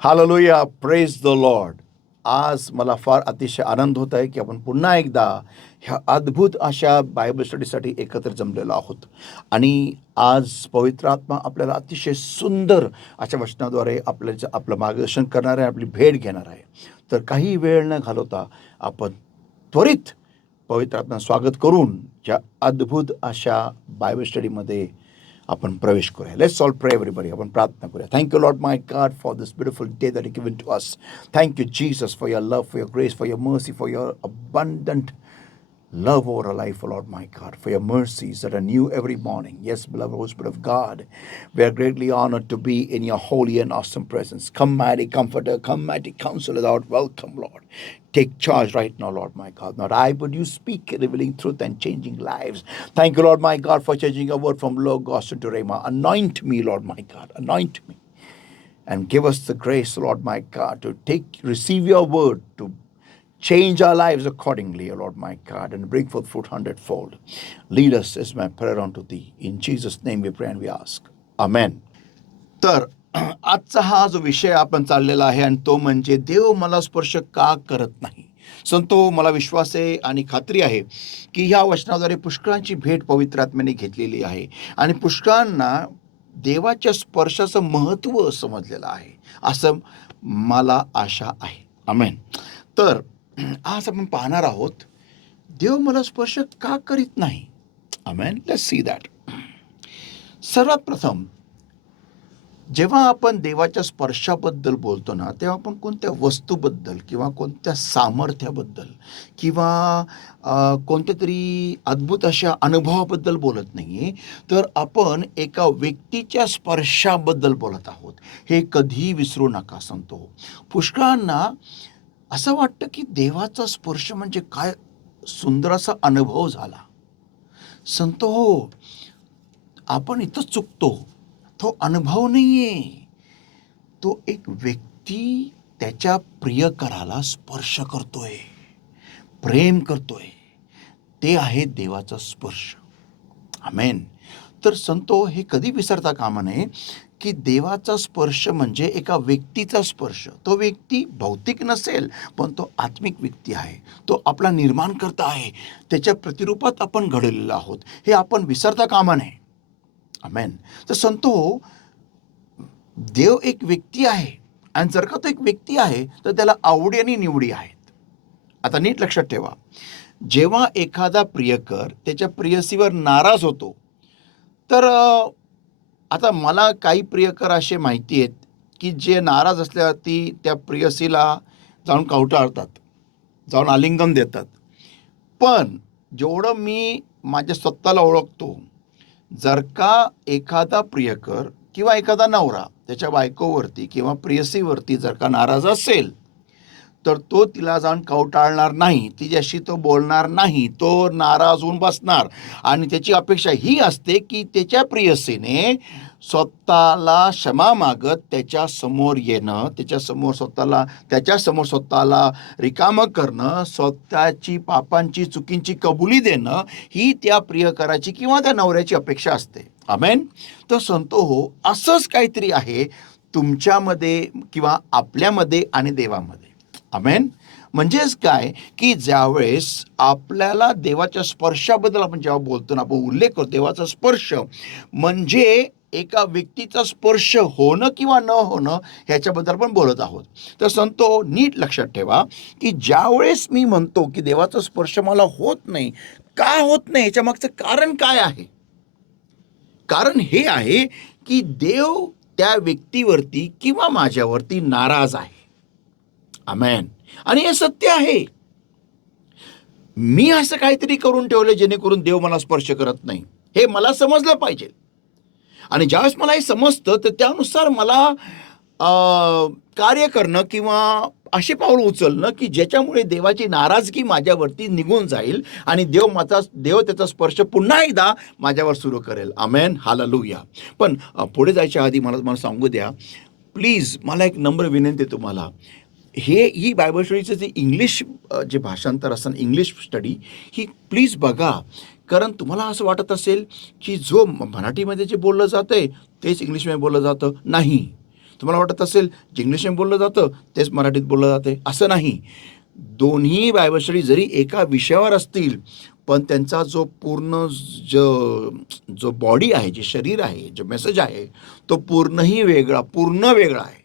Hallelujah, praise the Lord. आज मला फार अतिशय आनंद होत आहे की आपण पुन्हा एकदा ह्या अद्भुत अशा बायबल स्टडीसाठी एकत्र जमलेलो आहोत. आणि आज पवित्र आत्मा आपल्याला अतिशय सुंदर अशा वचनाद्वारे आपलं मार्गदर्शन करणार आहे, आपली भेट घेणार आहे. तर काही वेळ न घालवता आपण त्वरित पवित्र आत्मा स्वागत करून या अद्भुत अशा बायबल स्टडीमध्ये आपण प्रवेश करूया. Let's all pray everybody. आपण प्रार्थना करूया. Thank you Lord my God for this beautiful day that you given to us. Thank you Jesus for your love, for your grace, for your mercy, for your abundant love over our life, Lord my God, for your mercies that are new every morning. Yes, beloved Holy Spirit of God, we are greatly honored to be in your holy and awesome presence. Come, mighty comforter, come, mighty counselor, Lord, welcome, Lord. Take charge right now, Lord my God. Not I, but you speak, revealing truth and changing lives. Thank you, Lord my God, for changing a word from Logos into Rhema. Anoint me, Lord my God, anoint me. And give us the grace, Lord my God, to receive your word, to change our lives accordingly, O Lord my God, and bring forth fruit hundredfold. Lead us is my prayer unto thee. In Jesus' name we pray and we ask. Amen. तर आजचा हा जो विषय आपण चाललेला आहे आणि तो म्हणजे देव मला स्पर्श का करत नाही. संतो, मला विश्वास आहे आणि खात्री आहे की ह्या वचनाद्वारे पुष्कळांची भेट पवित्र आत्म्याने घेतलेली आहे आणि पुष्कळांना देवाच्या स्पर्शाचं महत्त्व समजलेलं आहे, असं मला आशा आहे. आमेन. तर आज आपण पाहणार आहोत, देव मला स्पर्श का करीत नाही. आमेन. Let's see that. सर्वात प्रथम, जेव्हा आपण देवाच्या स्पर्शाबद्दल बोलतो ना, तेव्हा आपण कोणत्या वस्तूबद्दल किंवा कोणत्या सामर्थ्याबद्दल किंवा कोणत्या तरी अद्भुत अशा अनुभवाबद्दल बोलत नाही, तर आपण एका व्यक्तीच्या स्पर्शाबद्दल बोलत आहोत. हे कधी विसरू नका संतो. पुष्कळांना असं वाटतं की देवाचा स्पर्श म्हणजे काय सुंदर असा अनुभव झाला. संतो हो, आपण इथं चुकतो. तो अनुभव नाहीये, तो एक व्यक्ती त्याच्या प्रियकराला स्पर्श करतोय, प्रेम करतोय. ते आहे देवाचा स्पर्श. आमेन. तर संतो, हे कधी विसरता कामा नये की देवाचा स्पर्श म्हणजे एका व्यक्तीचा स्पर्श. तो व्यक्ती भौतिक नसेल, पण तो आत्मिक व्यक्ती आहे. तो आपला निर्माणकर्ता आहे. त्याच्या प्रतिरूपात आपण घडलेलो आहोत, हे आपण विसरता कामा नये. आमेन. तर संतो, देव एक व्यक्ती आहे आणि जर का तो एक व्यक्ती आहे तर त्याला आवडी आणि निवडी आहेत. आता नीट लक्षात ठेवा, जेव्हा एखादा प्रियकर त्याच्या प्रियसीवर नाराज होतो, तर आता मला काही प्रियकर असे माहिती आहेत की जे नाराज असल्यावरती त्या प्रियसीला जाऊन कवटाळतात, जाऊन आलिंगन देतात. पण जेवढं मी माझ्या स्वतःला ओळखतो, जर का एखादा प्रियकर किंवा एखादा नवरा त्याच्या बायकोवरती किंवा प्रियसीवरती जर का नाराज असेल, तर तो तिला जाऊन कवटाळणार नाही, तिच्याशी तो बोलणार नाही, तो नाराज होऊन बसणार. आणि त्याची अपेक्षा ही असते की त्याच्या प्रियसीने स्वतःला क्षमा मागत त्याच्यासमोर येणं, त्याच्यासमोर स्वतःला रिकामं करणं, स्वतःची पापांची चुकींची कबुली देणं, ही त्या प्रियकराची किंवा त्या नवऱ्याची अपेक्षा असते. आमेन. तर संतो हो, असंच काहीतरी आहे तुमच्यामध्ये किंवा आपल्यामध्ये आणि देवामध्ये. आमेन. म्हणजेच काय की ज्यावेळेस आपल्याला देवाच्या स्पर्शाबद्दल आपण जेव्हा बोलतो ना, आपण उल्लेख करतो देवाचा स्पर्श म्हणजे एका व्यक्तीचा स्पर्श होणं किंवा न होणं ह्याच्याबद्दल आपण बोलत आहोत. तर संतो, नीट लक्षात ठेवा की ज्यावेळेस मी म्हणतो की देवाचा स्पर्श मला होत नाही, का होत नाही, ह्याच्या मागचं कारण काय आहे. कारण हे आहे की देव त्या व्यक्तीवरती किंवा माझ्यावरती नाराज आहे. आमेन. आणि हे सत्य आहे. मी असं काहीतरी करून ठेवलं जेणेकरून देव मला स्पर्श करत नाही, हे मला समजलं पाहिजे. आणि ज्यावेळेस मला हे समजतं, तर त्यानुसार मला कार्य करणं किंवा असे पाऊल उचलणं की ज्याच्यामुळे देवाची नाराजगी माझ्यावरती निघून जाईल आणि देव त्याचा स्पर्श पुन्हा एकदा माझ्यावर सुरू करेल. आमेन. हालेलुया. पण पुढे जायच्या आधी मला सांगू द्या प्लीज, मला एक नम्र विनंती आहे तुम्हाला. ही बायबल स्टडीचं जे इंग्लिश जे भाषांतर असतं, इंग्लिश स्टडी, ही प्लीज बघा. कारण तुम्हाला असं वाटत असेल की जो मराठीमध्ये जे बोललं जातं आहे तेच इंग्लिशमध्ये बोललं जातं. नाही, तुम्हाला वाटत असेल जे इंग्लिशमध्ये बोललं जातं तेच मराठीत बोललं जाते, असं नाही. दोन्ही बायबल स्टडी जरी एका विषयावर असतील, पण त्यांचा जो पूर्ण जो बॉडी आहे, जे शरीर आहे, जो मेसेज आहे, तो पूर्ण वेगळा आहे.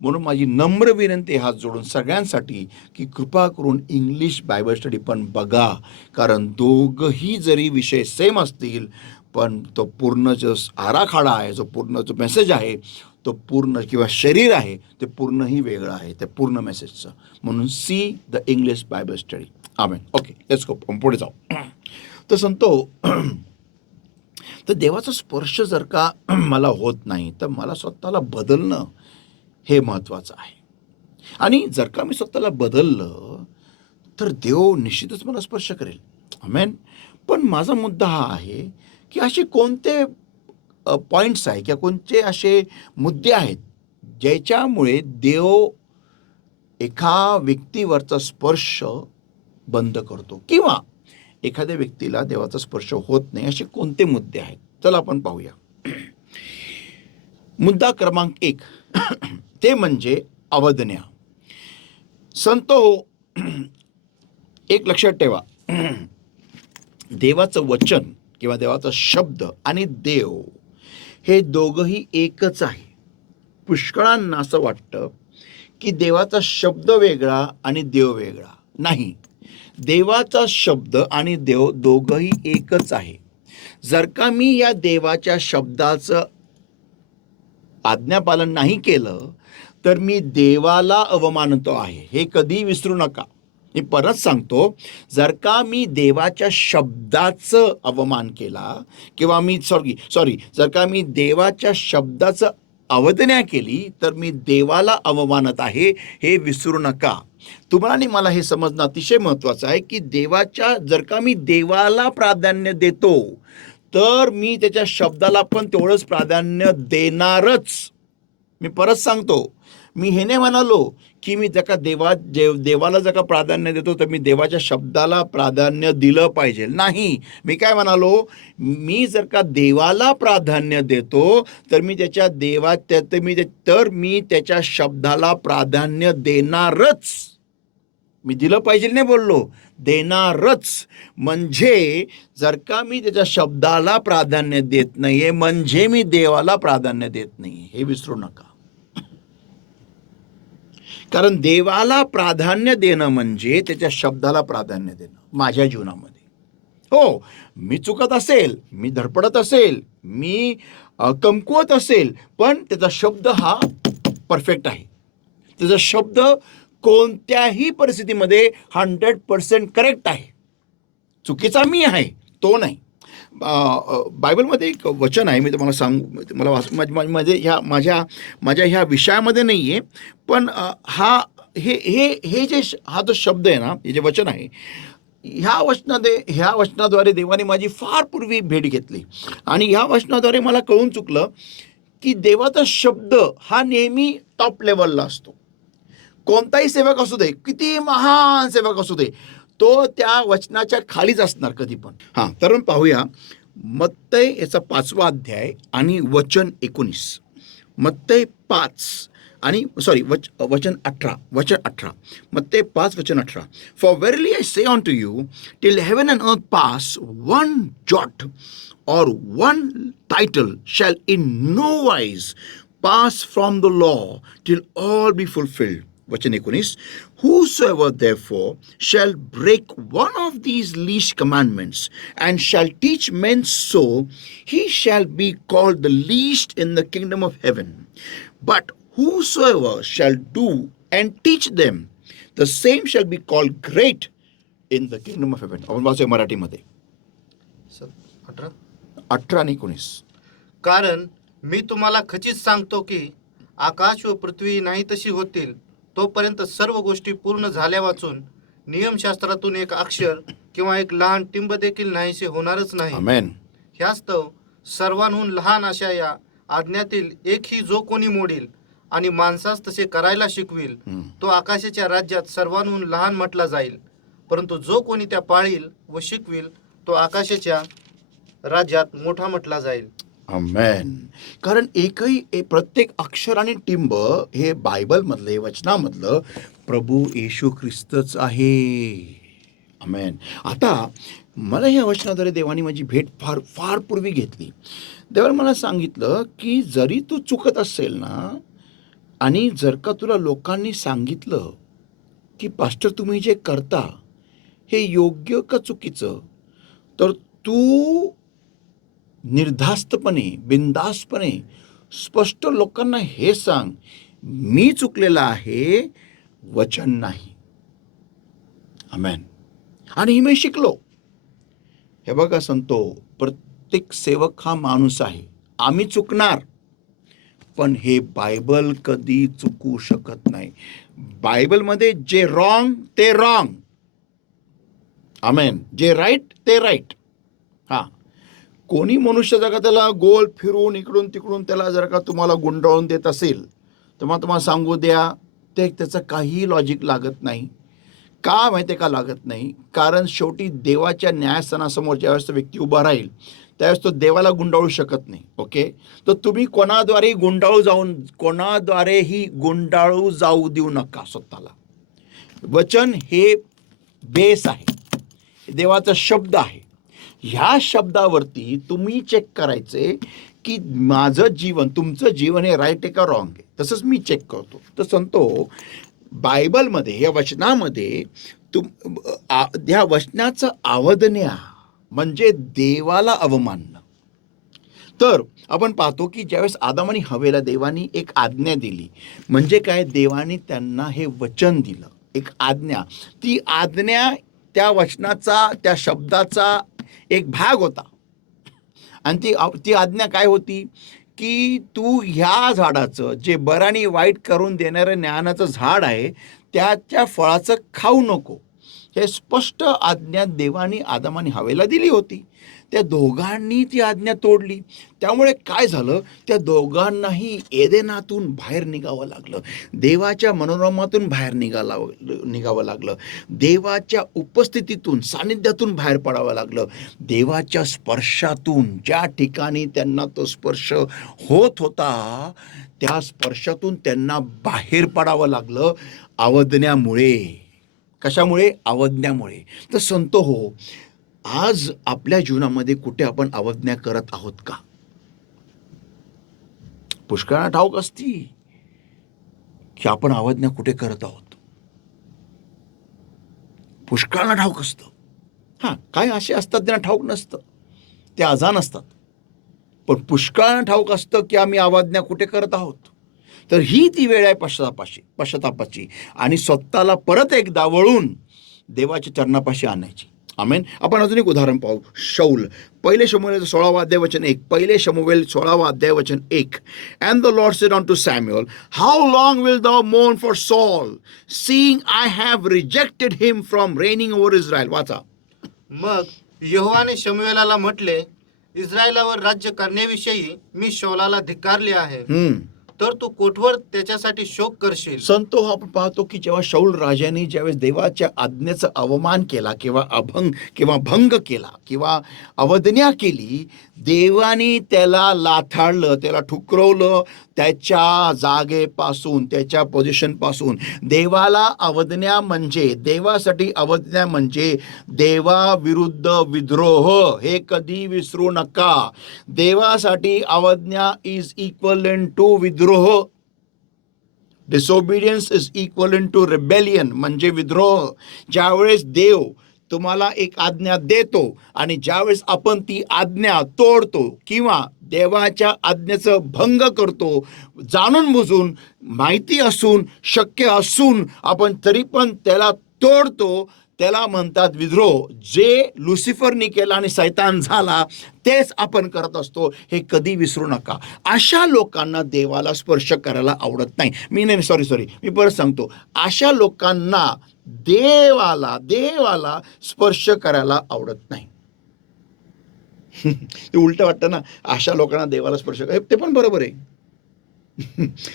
म्हणून माझी नम्र विनंती हात जोडून सगळ्यांसाठी की कृपा करून इंग्लिश बायबल स्टडी पण बघा. कारण दोघंही जरी विषय सेम असतील, पण तो पूर्ण जो आराखडा आहे, जो मेसेज आहे, तो पूर्ण किंवा शरीर आहे ते पूर्णही वेगळं आहे त्या पूर्ण मेसेजचं. म्हणून see the English Bible study. Amen. Okay, let's go, पुढे जाऊ. तर सांगतो तर देवाचा स्पर्श जर का मला होत नाही, तर मला स्वतःला बदलणं हे महत्त्वाचं आहे. आणि जर का मी स्वतःला बदललं तर देव निश्चितच मला स्पर्श करेल. आमेन. पण माझा मुद्दा हा आहे की असे कोणते पॉईंट्स आहे किंवा कोणते असे मुद्दे आहेत ज्याच्यामुळे देव एका व्यक्तीवरचा स्पर्श बंद करतो किंवा एखाद्या व्यक्तीला देवाचा स्पर्श होत नाही, असे कोणते मुद्दे आहेत? चला आपण पाहूया. मुद्दा क्रमांक 1 ते म्हणजे अवज्ञा. संतो, एक लक्षात ठेवा, देवाचं वचन किंवा देवाचा शब्द आणि देव हे दोघंही एकच आहे. पुष्कळांना असं वाटतं की देवाचा शब्द वेगळा आणि देव वेगळा. नाही, देवाचा शब्द आणि देव दोघंही एकच आहे. जर का मी या देवाच्या शब्दाचं आज्ञापालन नाही केलं तर मी देवाला अवमानतो आहे, हे कधी विसरू नका. मी परत सांगतो, जर का मी देवाच्या शब्दाचं अवमान केला किंवा जर का मी देवाच्या शब्दाचं अवज्ञा केली तर मी देवाला अवमानत आहे, हे विसरू नका. तुम्हाला आणि मला हे समजणं अतिशय महत्त्वाचं आहे की जर का मी देवाला प्राधान्य देतो तर मी त्याच्या शब्दाला पण तेवढंच प्राधान्य देणारच. मी परत सांगतो, मी हे नाही म्हणालो की मी जर का देवाला जर का प्राधान्य देतो तर मी देवाच्या शब्दाला प्राधान्य दिलं पाहिजे. नाही, मी काय म्हणालो, मी जर का देवाला प्राधान्य देतो तर मी त्याच्या शब्दाला प्राधान्य देणारच. मी दिलं पाहिजे नाही बोललो, देणारच. म्हणजे जर का मी त्याच्या शब्दाला प्राधान्य देत नाहीये म्हणजे मी देवाला प्राधान्य देत नाही, हे विसरू नका. कारण देवाला प्राधान्य देणं म्हणजे त्याच्या शब्दाला प्राधान्य देणं माझ्या जीवनामध्ये. हो, मी चुकत असेल, मी धडपडत असेल, मी कमकुवत असेल, पण त्याचा शब्द हा परफेक्ट आहे. त्याचा शब्द कोणत्याही परिस्थितीमध्ये 100% करेक्ट आहे. चुकीचा मी आहे, तो नाही. बायबलमध्ये एक वचन आहे, मी तुम्हाला माझ्या ह्या विषयामध्ये नाही आहे, पण हा जो शब्द आहे ना, हे जे वचन आहे, ह्या वचनाद्वारे देवाने माझी फार पूर्वी भेट घेतली आणि ह्या वचनाद्वारे मला कळून चुकलं की देवाचा शब्द हा नेहमी टॉप लेवलला असतो. कोणताही सेवक असू दे, किती महान सेवक असू दे, तो त्या वचनाच्या खालीच असणार कधी पण. तर पाहूया मत्तई याचा 5वा अध्याय आणि वचन 19. मत्तई 5 आणि वचन 18. मत्तई 5 वचन 18. For verily I say unto you till heaven and earth pass one jot or one title shall in no wise pass from the law till all be fulfilled. Vachan 19. Whosoever therefore shall break one of these least commandments and shall teach men so, he shall be called the least in the kingdom of heaven. But whosoever shall do and teach them, the same shall be called great in the kingdom of heaven. आपण वाचूया मराठीमध्ये 18 आणि 19. कारण मी तुम्हाला खचित सांगतो की आकाश व पृथ्वी नाही तशी होतील तोपर्यंत सर्व गोष्टी पूर्ण झाल्या वाचून नियमशास्त्रातून एक अक्षर किंवा एक लहान टिंब देखील नाहीसे होणारच नाही. आमेन. ह्यास्तव सर्वांहून लहान अशा या आज्ञातील एकही जो कोणी मोडील आणि माणसास तसे करायला शिकविल तो आकाशाच्या राज्यात सर्वांहून लहान म्हटला जाईल, परंतु जो कोणी त्या पाळील व शिकविल तो आकाशाच्या राज्यात मोठा म्हटला जाईल. आमेन. कारण प्रत्येक अक्षर आणि टिंब हे बायबलमधलं, हे वचनामधलं प्रभू येशू ख्रिस्तच आहे. आमेन. आता मला ह्या वचनाद्वारे देवाने माझी भेट फार फार पूर्वी घेतली. देवाने मला सांगितलं की जरी तू चुकत असेल ना, आणि जर का तुला लोकांनी सांगितलं की पास्टर तुम्ही जे करता हे योग्य का चुकीचं, तर तू निर्धास्तपणे, बिनधास्तपणे स्पष्ट लोकांना हे सांग, मी चुकलेला आहे, वचन नाही. आमेन. आणि हे मी शिकलो. हे बघा संतो, प्रत्येक सेवक हा माणूस आहे, आम्ही चुकणार, पण हे बायबल कधी चुकू शकत नाही. बायबलमध्ये जे रॉंग ते रॉंग, आमेन, जे राईट ते राईट. हां, कोणी मनुष्य जर का त्याला गोल फिरून इकडून तिकडून त्याला जर का तुम्हाला गुंडाळून देत असेल, तर मग तुम्हाला सांगू द्या, त्याचं काहीही लॉजिक लागत नाही. का माहिती आहे का लागत नाही? कारण शेवटी देवाच्या न्यायस्थानासमोर ज्यावेळेस तो व्यक्ती उभा राहील, त्यावेळेस तो देवाला गुंडाळू शकत नाही. ओके, तर तुम्ही कोणाद्वारेही गुंडाळू जाऊ देऊ नका स्वतःला. वचन हे बेस आहे, देवाचा शब्द आहे. ह्या शब्दावरती तुम्ही चेक करायचे की माझं जीवन, तुमचं जीवन हे राईट आहे का रॉंग आहे. तसंच मी चेक करतो. तर सांगतो, बायबलमध्ये या वचनामध्ये ह्या वचनाचं अवज्ञा म्हणजे देवाला अवमानणं. तर आपण पाहतो की ज्यावेळेस आदम आणि हवेला देवानी एक आज्ञा दिली, म्हणजे काय, देवानी त्यांना हे वचन दिलं, एक आज्ञा. ती आज्ञा त्या वचनाचा, त्या शब्दाचा एक भाग होता. आणि ती आज्ञा काय होती की तू ह्या झाडाचं, जे बरं आणि वाईट करून देणारं ज्ञानाचं झाड आहे, त्याच्या फळाचं खाऊ नको. हे स्पष्ट आज्ञा देवानी आदम आणि हवेला दिली होती. त्या दोघांनी ती आज्ञा तोडली. त्यामुळे काय झालं, त्या दोघांनाही एदेनातून बाहेर निघावं लागलं, देवाच्या मनोरमातून बाहेर निघावं लागलं, देवाच्या उपस्थितीतून, सानिध्यातून बाहेर पडावं लागलं, देवाच्या स्पर्शातून. ज्या ठिकाणी त्यांना तो स्पर्श होत होता, त्या स्पर्शातून त्यांना बाहेर पडावं लागलं, अवज्ञामुळे. कशामुळे? अवज्ञामुळे. तर संतो हो, आज आपल्या जीवनामध्ये कुठे आपण अवज्ञा करत आहोत का? पुष्कळांना ठाऊक असती की आपण अवज्ञा कुठे करत आहोत. पुष्कळांना ठाऊक असतं. हां, काय असे असतात त्यांना ठाऊक नसतं, ते अजाण असतात. पण पुष्कळांना ठाऊक असतं की आम्ही अवज्ञा कुठे करत आहोत. तर ही ती वेळ आहे पश्चातापाची आणि स्वतःला परत एकदा वळून देवाच्या चरणापाशी आणायची. आमेन. आपण अजून एक उदाहरण पाहू. शौल, पहिले शमूएल 16 अध्याय वचन 1. पहिले शमूएल 16 अध्याय वचन 1. And the Lord said unto Samuel, How long wilt thou mourn for Saul, seeing I have rejected him from reigning over Israel? वाचा. मग यहोवाने शमूएलाला म्हटले, इस्रायलावर राज्य करण्याविषयी मी शौलाला धिक्कारले आहे, तर तू कोठवर त्याच्यासाठी शोक करशील. संतो, आपण पाहतो की जेव्हा शौल राजाने ज्यावेळेस देवाच्या आज्ञेचा अवमान केला किंवा भंग केला किंवा अवज्ञा केली, देवाने त्याला लाथाडलं, त्याला ठुकरवलं त्याच्या जागेपासून, त्याच्या पोझिशनपासून. देवाला अवज्ञा म्हणजे, देवासाठी अवज्ञा म्हणजे देवाविरुद्ध विद्रोह. हे कधी विसरू नका. देवासाठी अवज्ञा इज इक्वलंट टू विद्रोह. Disobedience is equivalent to rebellion, म्हणजे विद्रोह. ज्यावेळेस देव तुम्हाला एक आज्ञा देतो आणि ज्यावेळेस आपण ती आज्ञा तोडतो किंवा देवाच्या आज्ञेचं भंग करतो, जाणून बुजून, माहिती असून, शक्य असून आपण तरी पण त्याला तोडतो, त्याला म्हणतात विद्रोह. जे लुसिफरनी केला आणि सैतान झाला, तेच आपण करत असतो. हे कधी विसरू नका. अशा लोकांना देवाला स्पर्श करायला आवडत नाही. मी परत सांगतो, अशा लोकांना देवाला स्पर्श करायला आवडत नाही. ते उलट वाटतं ना, अशा लोकांना देवाला स्पर्श ते पण बरोबर आहे.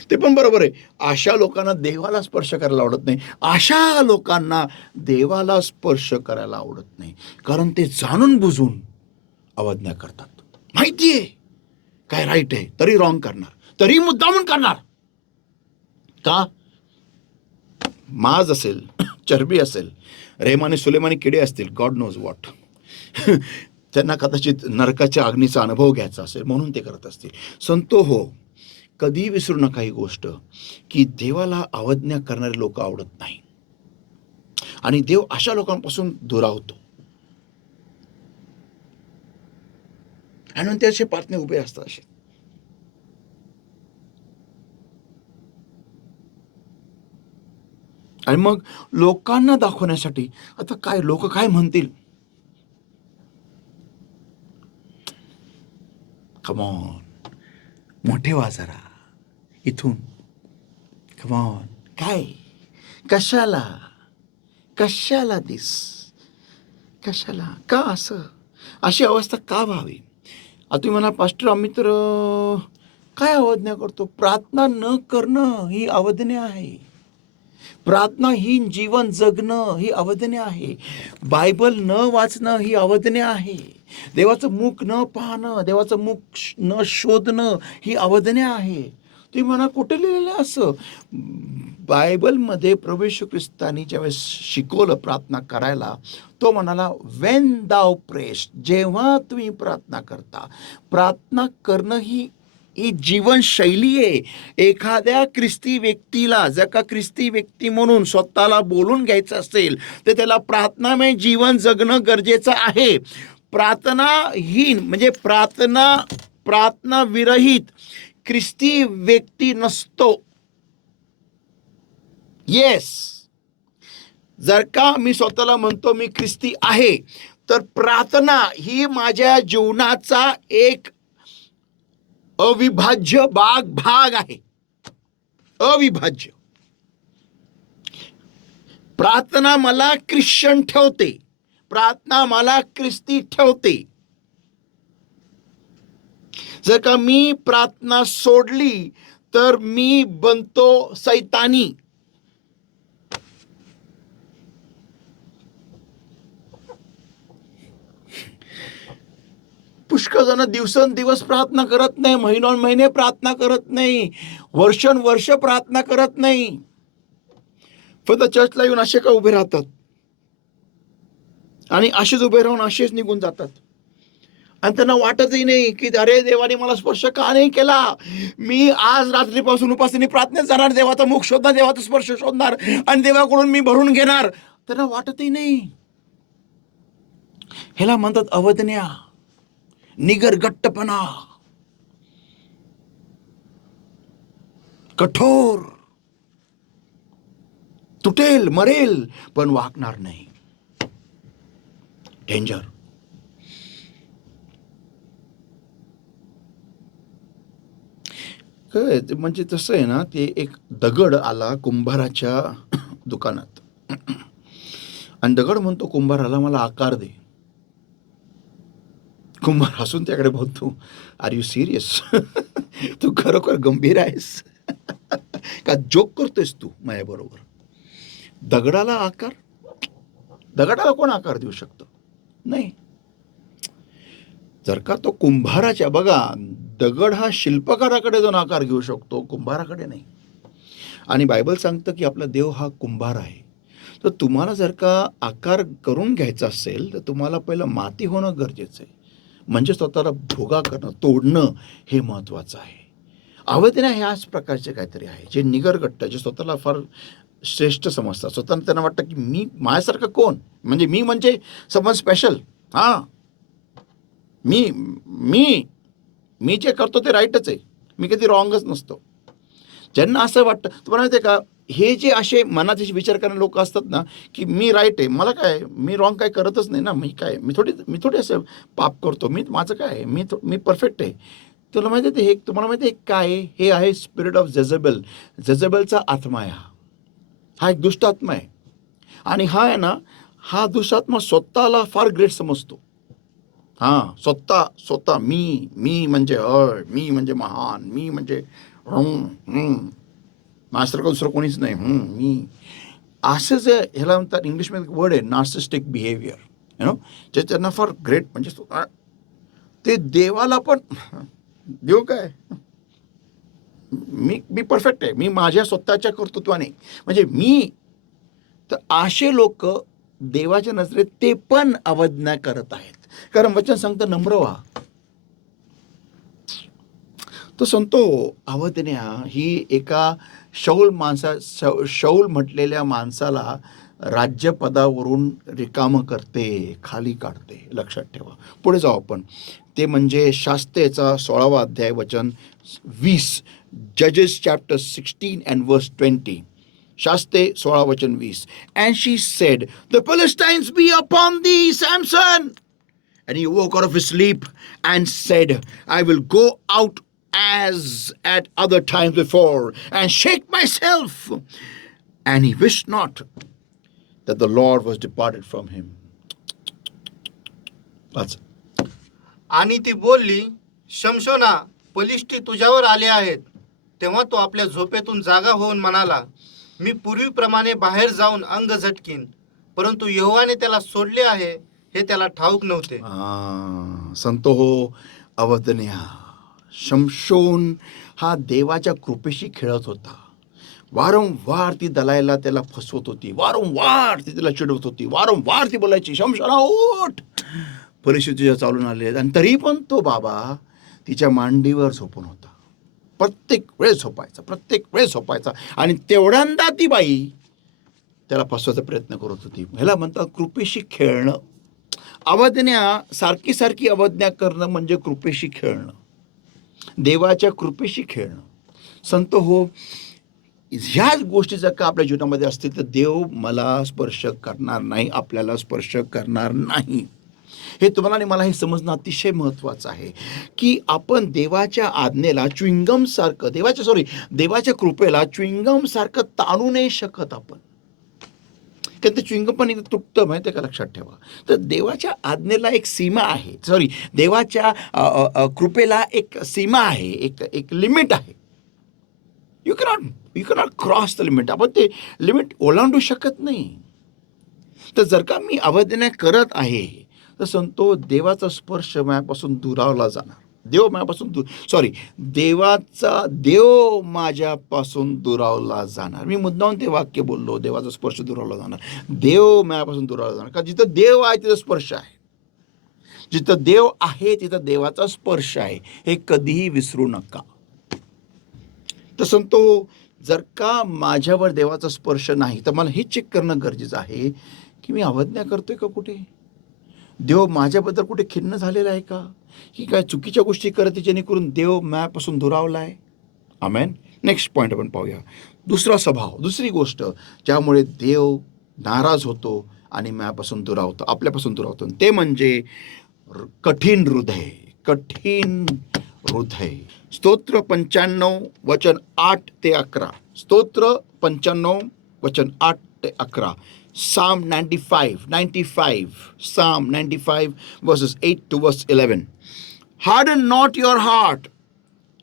ते पण बरोबर आहे. अशा लोकांना देवाला स्पर्श करायला आवडत नाही. अशा लोकांना देवाला स्पर्श करायला आवडत नाही, कारण ते जाणून बुजून अवज्ञा करतात. माहिती आहे काय राईट आहे तरी रॉंग करणार, तरी मुद्दामून करणार. का? माज असेल, चरबी असेल, रेहमानी सुलेमानी किडे असतील, गॉड नोज वॉट. त्यांना कदाचित नरकाच्या अग्नीचा अनुभव घ्यायचा असेल म्हणून ते करत असतील. संतो हो, कधी विसरू नका ही गोष्ट की देवाला अवज्ञा करणारे लोक आवडत नाही आणि देव अशा लोकांपासून दुरावतो. आणि ते असे पातने उभे असतात असे. आणि मग लोकांना दाखवण्यासाठी आता काय लोक काय म्हणतील, कमॉन मोठे व्हा जरा इथून, कमॉन. काय कशाला कशाला दिस, कशाला, का असं, अशी अवस्था का व्हावी? आता तुम्ही म्हणा पास्टर आम्ही तर काय अवज्ञा करतो. प्रार्थना न करणं ही अवज्ञा आहे. प्रार्थनाहीन जीवन जगणं ही अवज्ञा आहे. बायबल न वाचणं ही अवज्ञा आहे. देवाचं मुख न पाहणं, देवाचं मुख न शोधणं ही अवज्ञा आहे. तुम्ही म्हणा कुठे लिहिलेलं आहे असं? बायबलमध्ये प्रभू येशू ख्रिस्तानी ज्यावेळेस शिकवलं प्रार्थना करायला, तो म्हणाला वेन दाव प्रेस्ट, जेव्हा तुम्ही प्रार्थना करता. प्रार्थना करणं ही जीवनशैली आहे. एखाद्या ख्रिस्ती व्यक्तीला जर का ख्रिस्ती व्यक्ती म्हणून स्वतःला बोलून घ्यायचं असेल तर त्याला प्रार्थनामय जीवन जगणं गरजेचं आहे. प्रार्थनाहीन म्हणजे प्रार्थना विरहित ख्रिस्ती व्यक्ती नसतो. येस, जर का मी स्वतःला म्हणतो मी ख्रिस्ती आहे तर प्रार्थना ही माझ्या जीवनाचा एक अविभाज्य भाग आहे. अविभाज्य. प्रार्थना मला ख्रिश्चन ठेवते, प्रार्थना मला ख्रिस्ती ठेवते. जर का मी प्रार्थना सोडली तर मी बनतो सैतानी. पुष्कळ जण दिवसेंदिवस प्रार्थना करत नाही, महिनोन्महिने प्रार्थना करत नाही, वर्षानुवर्ष प्रार्थना करत नाही. फक्त चर्चला येऊन असे का उभे राहतात आणि असेच उभे राहून असेच निघून जातात. आणि त्यांना वाटतही नाही की अरे देवाने मला स्पर्श का नाही केला. मी आज रात्रीपासून उपासनी प्रार्थनेत जाणार, देवाचा मुख शोधणार, देवाचा स्पर्श शोधणार आणि देवाकडून मी भरून घेणार. त्यांना वाटतही नाही. ह्याला म्हणतात अवज्ञा, निगरगट्टपणा, कठोर, तुटेल मरेल पण वाकणार नाही. डेंजर. म्हणजे तसं आहे ना, ते एक दगड आला कुंभाराच्या दुकानात आणि दगड म्हणतो कुंभाराला मला आकार दे. कुंभार हसून त्याकडे बोलतो, आर यू सिरियस? तू खरोखर गंभीर आहेस का जोक करतोयस तू माझ्याबरोबर? दगडाला आकार? दगडाला कोण आकार देऊ शकतो? नाही. जर का तो कुंभाराच्या, बघा दगड हा शिल्पकाराकडे जाऊन आकार घेऊ शकतो, कुंभाराकडे नाही. आणि बायबल सांगतं की आपला देव हा कुंभार आहे. तर तुम्हाला जर का आकार करून घ्यायचा असेल तर तुम्हाला पहिलं माती होणं गरजेचं आहे. म्हणजे स्वतःला भोगा करणं, तोडणं हे महत्त्वाचं आहे. अवज्ञा ह्याच प्रकारचे काहीतरी आहे, जे निगरगट्ट, जे स्वतःला फार श्रेष्ठ समजतात. स्वतःला त्यांना वाटतं की मी माझ्यासारखं कोण, म्हणजे मी म्हणजे समवन स्पेशल. हां, मी मी मी जे करतो ते राईटच आहे, मी कधी रॉंगच नसतो. ज्यांना असं वाटतं, तुम्हाला माहिती आहे का, हे जे असे मनाचे विचार करणारे लोक असतात ना की मी राईट आहे, मला काय, मी रॉंग काय करतच नाही ना, मी थोडी असं पाप करतो, माझं काय आहे, मी परफेक्ट आहे. तुला माहिती आहे, हे तुम्हाला माहिती आहे काय आहे? हे आहे स्पिरिट ऑफ जेझेबेल. जेझेबेलचा आत्मा आहे हा एक दुष्ट आत्मा आहे. आणि हा आहे ना, हा दुष्टात्मा स्वतःला फार ग्रेट समजतो. हां, स्वतः मी म्हणजे मी म्हणजे महान, मी म्हणजे माझ्यासारखं दुसरं कोणीच नाही, मी असं. जे ह्याला म्हणतात इंग्लिशमध्ये वर्ड आहे नार्सिस्टिक बिहेवियर, जे त्यांना फार ग्रेट, म्हणजे ते देवाला पण देव काय, मी परफेक्ट आहे, मी माझ्या स्वतःच्या कर्तृत्वाने, म्हणजे मी, तर असे लोक देवाच्या नजरेत ते पण अवज्ञा करत आहेत. कारण वचन सांगतं नम्र व्हा. तो सांगतो अवज्ञा ही एका शौल म्हटलेल्या माणसाला राज्यपदावरून रिकामं करते, खाली काढते. लक्षात ठेवा. पुढे जाऊ आपण. ते म्हणजे शास्त्रेचा 16वा अध्याय वचन 20. जजेस चॅप्टर 16 and verse 20. शास्त्रे 16 वचन 20. And she said, the Philistines be upon thee, Samson. And he woke out of his sleep and said, I will go out as at other times before and shake myself. And he wished not that the Lord was departed from him. That's आणि ती बोलली, शमशोना, पलिष्टी तुझ्यावर आले आहेत. तेव्हा तो आपल्या झोपेतून जागा होऊन म्हणाला, मी पूर्वीप्रमाणे बाहेर जाऊन अंग झटकीन. परंतु यहोवाने त्याला सोडले आहे हे त्याला ठाऊक नव्हते. संतो हो अवदन्या. शमशोन हा देवाच्या कृपेशी खेळत होता. वारंवार ती दलायला त्याला फसवत होती, वारंवार ती त्याला चिडवत होती, वारंवार ती बोलायची, शमशोना उठ, परिस्थिती चालून आले. आणि तरी पण तो बाबा तिच्या मांडीवर झोपून होता. प्रत्येक वेळेस झोपायचा. आणि तेवढ्यांदा ती बाई त्याला फसवायचा प्रयत्न करत होती. ह्याला म्हणतात कृपेशी खेळणं. अवज्ञा, सारखी अवज्ञा करणं म्हणजे कृपेशी खेळणं, देवाच्या कृपेशी खेळणं. संत हो, ह्याच गोष्टी जर का आपल्या जीवनामध्ये असतील तर देव मला स्पर्श करणार नाही, आपल्याला स्पर्श करणार नाही. हे तुम्हाला आणि मला हे समजणं अतिशय महत्त्वाचं आहे की आपण देवाच्या आज्ञेला च्युइंगम सारखं, देवाच्या कृपेला च्युइंगम सारखं ताणू नाही शकत आपण. कारण ते च्युइंगम पण एकदा तुटतं, माहिती आहे का, लक्षात ठेवा. तर देवाच्या आज्ञेला एक सीमा आहे, देवाच्या कृपेला एक सीमा आहे, एक लिमिट आहे. You cannot cross the limit. आपण ते लिमिट ओलांडू शकत नाही. तर जर का मी अवज्ञा करत आहे तर संतो देवाचा स्पर्श माझ्यापासून दुरावला जाणार. देव माझ्यापासून दुरावला जाणार. मी मुद्दाम ते वाक्य बोललो, देवाचा स्पर्श दुरावला जाणार, देव माझ्यापासून दुरावला जाणार. का जिथं देव आहे तिथं स्पर्श आहे, जिथं देव आहे तिथं देवाचा स्पर्श आहे, हे कधीही विसरू नका. तर संतो जर का माझ्यावर देवाचा स्पर्श नाही तर मला हे चेक करणं गरजेचं आहे की मी अवज्ञा करतोय का कुठे, देव माझ्याबद्दल कुठे खिन्न झालेला आहे का, की काय चुकीच्या गोष्टी करत जेणेकरून देव माझ्यापासून दुरावला आहे. आमेन. नेक्स्ट पॉईंट आपण पाहूया. दुसरा स्वभाव, दुसरी गोष्ट ज्यामुळे देव नाराज होतो आणि माझ्यापासून दुरावतो, आपल्यापासून दुरावतो, ते म्हणजे कठीण हृदय. स्तोत्र 95 वचन 8 ते 11. स्तोत्र 95 वचन 8 ते 11. Psalm 95, Psalm 95 verses 8 to verse 11. Harden not your heart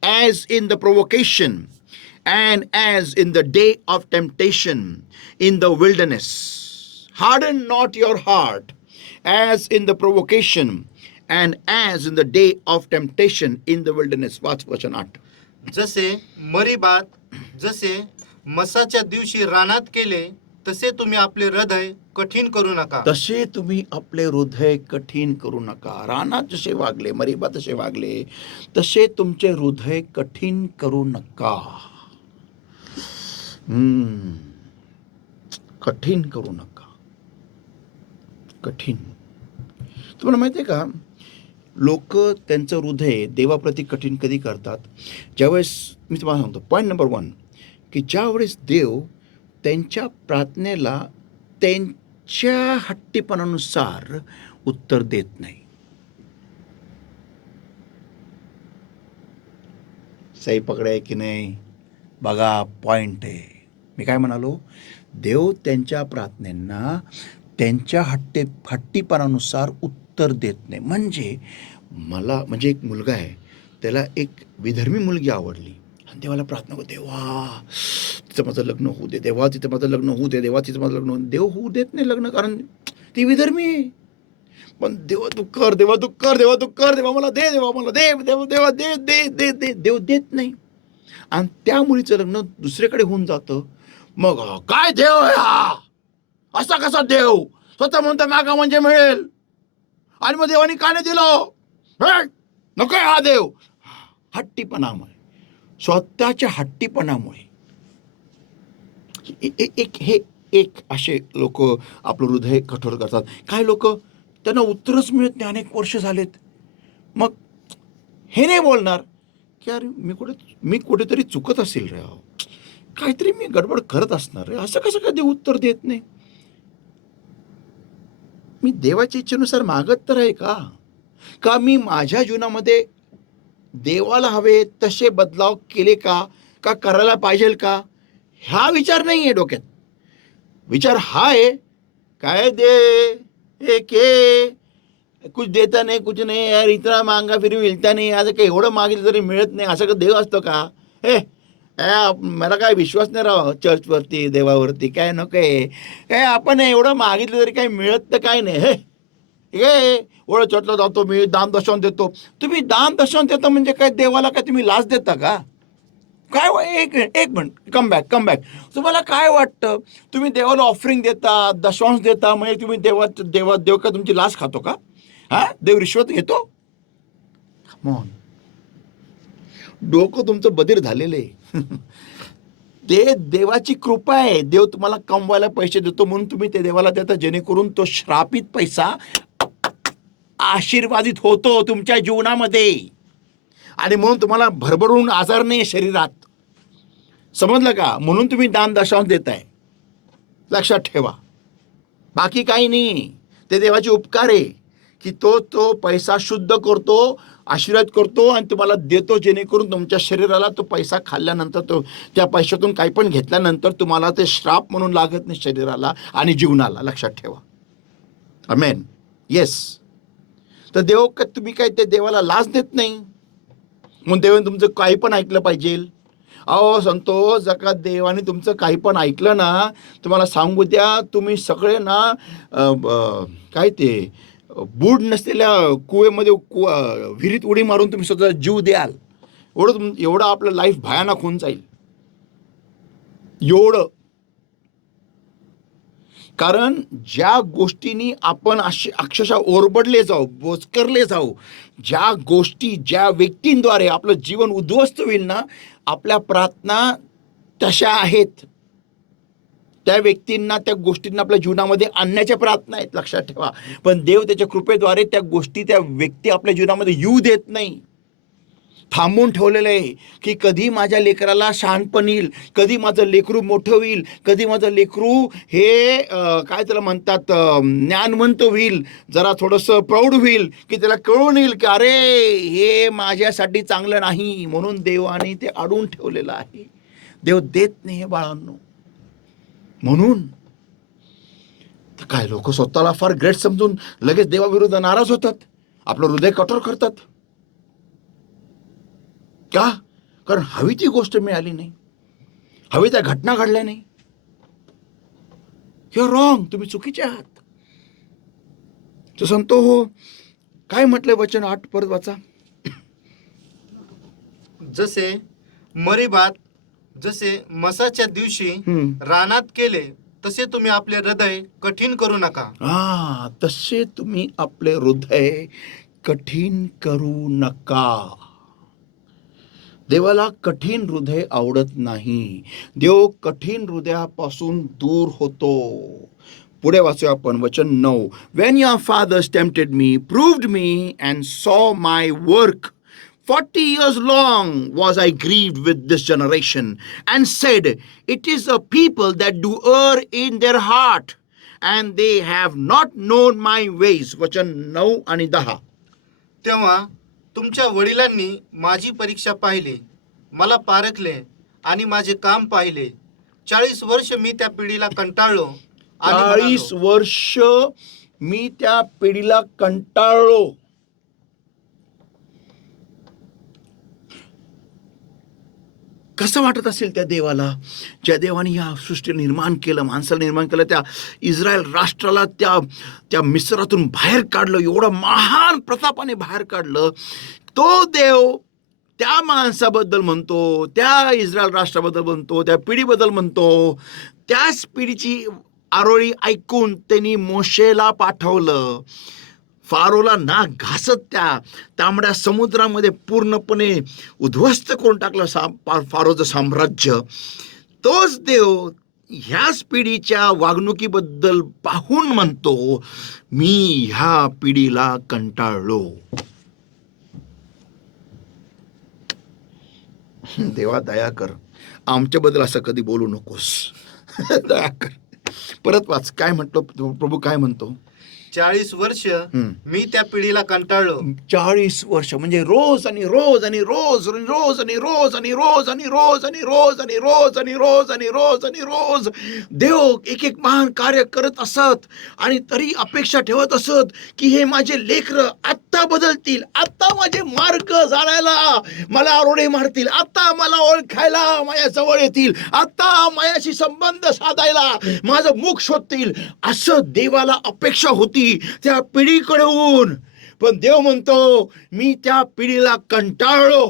as in the provocation and as in the day of temptation in the wilderness. Harden not your heart as in the provocation and as in the day of temptation in the wilderness. वाच वचन 8. जसे मरीबात, जसे मसाच्या दिवशी रानात केले, तसे तुम्ही आपले हृदय कठीण करू नका. तसे तुम्ही आपले हृदय कठीण करू नका. रानात जसे वागले, मरीबा तसे वागले, तसे तुमचे हृदय कठीण करू नका. कठीण करू नका. कठीण. तुम्हाला माहिती आहे का, लोक त्यांचं हृदय देवाप्रती कठीण कधी करतात, ज्यावेळेस, मी तुम्हाला सांगतो पॉईंट नंबर 1, की ज्यावेळेस देव त्यांच्या प्रार्थनेला त्यांच्या हट्टीपणानुसार उत्तर देत नाही. सही पकडाय की नाही बघा, पॉईंट आहे. मी काय म्हणालो, देव त्यांच्या प्रार्थनेंना त्यांच्या हट्टीपणानुसार उत्तर देत नाही. म्हणजे एक मुलगा आहे, त्याला एक विधर्मी मुलगी आवडली आणि देवाला प्रार्थना करतो, देवा तिचं माझं लग्न होऊ दे, देवा तिचं माझं लग्न होऊ दे, देवा तिचं माझं लग्न होऊ दे. देव होऊ देत नाही लग्न, कारण ती विधर्मी आहे. पण देवा तू कर, देवा तू कर, देवा तू कर, देवा मला दे, देवा मला दे, देवा देवा दे दे दे दे. देव देत नाही आणि त्या मुलीचं लग्न दुसरीकडे होऊन जातं. मग काय देव आहे हा, असा कसा देव, स्वतः म्हणतो मागा म्हणजे मिळेल आणि मग देवानी का नाही दिलं, नको हा देव. हट्टीपणामुळे, स्वतःच्या हट्टीपणामुळे एक असे लोक आपलं हृदय कठोर करतात. काय लोक, त्यांना उत्तरच मिळत नाही, अनेक वर्ष झालेत. मग हे नाही बोलणार की अरे मी कुठेतरी चुकत असेल रे, काहीतरी मी गडबड करत असणार रे, असं कसं कधी उत्तर देत नाही. मी देवाच्या इच्छेनुसार मागत तर आहे का मी माझ्या जीवनामध्ये देवाला हवे तसे बदलाव केले का करायला पाहिजे का, हा विचार नाही आहे डोक्यात. विचार हा आहे, काय दे के कुछ देता नाही, कुछ नाही यार, इतना मांगा फिर मिळता नाही. आज काही एवढं मागितलं तरी मिळत नाही, असं का देव असतो का. हे मला काय विश्वास नाही राव चर्चवरती, देवावरती काय नको आहे. काय आपण एवढं मागितलं तरी काही मिळत तर काय नाही. हे एवढं चर्चला जातो मी, दान दर्शन देतो. तुम्ही दान दर्शन देता म्हणजे काय, देवाला काय तुम्ही लाच देता का काय. एक मिनिट, कम बॅक. तुम्हाला काय वाटतं, तुम्ही देवाला ऑफरिंग देता, दशांश देता म्हणजे तुम्ही देव का तुमची लाच खातो का. हा, देव रिश्वत घेतो. मग डोकं तुमचं बधीर झालेलं आहे. ते देवाची कृपा आहे, देव तुम्हाला कमवायला पैसे देतो म्हणून तुम्ही ते देवाला देता, जेणेकरून तो श्रापित पैसा आशीर्वादित होतो तुमच्या जीवनामध्ये आणि म्हणून तुम्हाला भरभरून आजार नाही शरीरात. समजलं का, म्हणून तुम्ही दान दशांश देताय, लक्षात ठेवा. बाकी काही नाही, ते देवाचे उपकार आहे की तो पैसा शुद्ध करतो, आशीर्वाद करतो आणि तुम्हाला देतो, जेणेकरून तुमच्या शरीराला तो पैसा खाल्ल्यानंतर, तो त्या पैशातून काही पण घेतल्यानंतर तुम्हाला ते श्राप म्हणून लागत नाही शरीराला आणि जीवनाला. लक्षात ठेवा. आमेन. येस. तर देव का तुम्ही काय ते देवाला लाच देत नाही, म्हणून देवाने तुमचं काही पण ऐकलं पाहिजे. अहो संतोष, जर का देवाने तुमचं काही पण ऐकलं ना, तुम्हाला सांगू द्या, तुम्ही सगळे ना काय ते बूड नसलेल्या कुवेमध्ये विहिरीत उडी मारून तुम्ही स्वतः जीव द्याल. एवढं आपलं लाईफ भयानक होऊन जाईल. एवढं. कारण ज्या गोष्टींनी आपण अक्षरशः ओरबडले जाऊ, बोचकरले जाऊ, ज्या गोष्टी, ज्या व्यक्तींद्वारे आपलं जीवन उद्ध्वस्त होईल ना, आपल्या प्रार्थना तशा आहेत. त्या व्यक्तींना, त्या गोष्टींना आपल्या जीवनामध्ये आणण्याच्या प्रार्थना आहेत, लक्षात ठेवा. पण देव त्याच्या कृपेद्वारे त्या गोष्टी, त्या व्यक्ती आपल्या जीवनामध्ये येऊ देत नाही. थांबवून ठेवलेलं आहे की कधी माझ्या लेकराला शहाणपण येईल, कधी माझं लेकरू मोठं होईल, कधी माझं लेकरू हे काय त्याला म्हणतात ज्ञानवंत होईल, जरा थोडंसं प्रौढ होईल, की त्याला कळून येईल की अरे हे माझ्यासाठी चांगलं नाही, म्हणून देवाने ते अडवून ठेवलेलं आहे. देव देत नाही हे बाळांनो. म्हणून काय लोक स्वतःला फार ग्रेट समजून लगेच देवाविरुद्ध नाराज होतात, आपलं हृदय कठोर करतात. का? कारण हवी ती गोष्ट मिळाली नाही, हवी त्या घटना घडल्या नाही. यू आर रॉंग, तुम्ही चुकीचे आहात. तो सांगतो हो, काय म्हटलंय वचन 8 परत वाचा. जसे मरीबात, जसे मसाच्या दिवशी रानात केले, तसे तुम्ही आपले हृदय कठीण करू नका. तसे तुम्ही आपले हृदय कठीण करू नका. देवाला कठीण हृदय आवडत नाही. देव कठीण हृदयापासून दूर होतो. पुढे वाचूया आपण वचन 9. When your fathers tempted me, proved me, and saw my work, 40 years long was I grieved with this generation, and said, it is a people that do err in their heart, and they have not known my ways. वचन 9 आणि 10. तेव्हा तुमच्या वडिलांनी माझी परीक्षा पाहिली, मला पारखले आणि माझे काम पाहिले. 40 वर्ष मी त्या पिढीला कंटाळलो. 40 वर्ष मी त्या पिढीला कंटाळलो. कसं वाटत असेल त्या देवाला, ज्या देवाने या सृष्टी निर्माण केलं, माणसाला निर्माण केलं, त्या इस्रायल राष्ट्राला त्या त्या मिस्रातून बाहेर काढलं, एवढं महान प्रतापाने बाहेर काढलं. तो देव त्या माणसाबद्दल म्हणतो, त्या इस्रायल राष्ट्राबद्दल म्हणतो, त्या पिढीबद्दल म्हणतो. त्याच पिढीची आरोळी ऐकून त्यांनी मोशेला पाठवलं. फारोला नाक घासत त्या तांबड्या समुद्रामध्ये पूर्णपणे उद्ध्वस्त करून टाकलं फारोचं साम्राज्य. तोच देव ह्याच पिढीच्या वागणुकीबद्दल पाहून म्हणतो, मी ह्या पिढीला कंटाळलो. देवा दया कर, आमच्याबद्दल असं कधी बोलू नकोस. दया कर. परत वाच, काय म्हटलं प्रभू, काय म्हणतो? 40 वर्ष मी त्या पिढीला कंटाळलो. 40 वर्ष म्हणजे रोज आणि रोज आणि रोज आणि रोज आणि रोज आणि रोज आणि रोज आणि रोज आणि रोज आणि रोज आणि रोज आणि रोज देव एक एक महान कार्य करत असत. आणि तरी अपेक्षा ठेवत असत की हे माझे लेकरं आत्ता बदलतील, आत्ता माझे मार्ग जाणायला मला आरोडे मारतील, आत्ता मला ओळखायला माझ्या जवळ येतील, आत्ता माझ्याशी संबंध साधायला माझं मुख शोधतील, असं देवाला अपेक्षा होती त्या पिढीकडून. पण देव म्हणतो, मी त्या पिढीला कंटाळलो.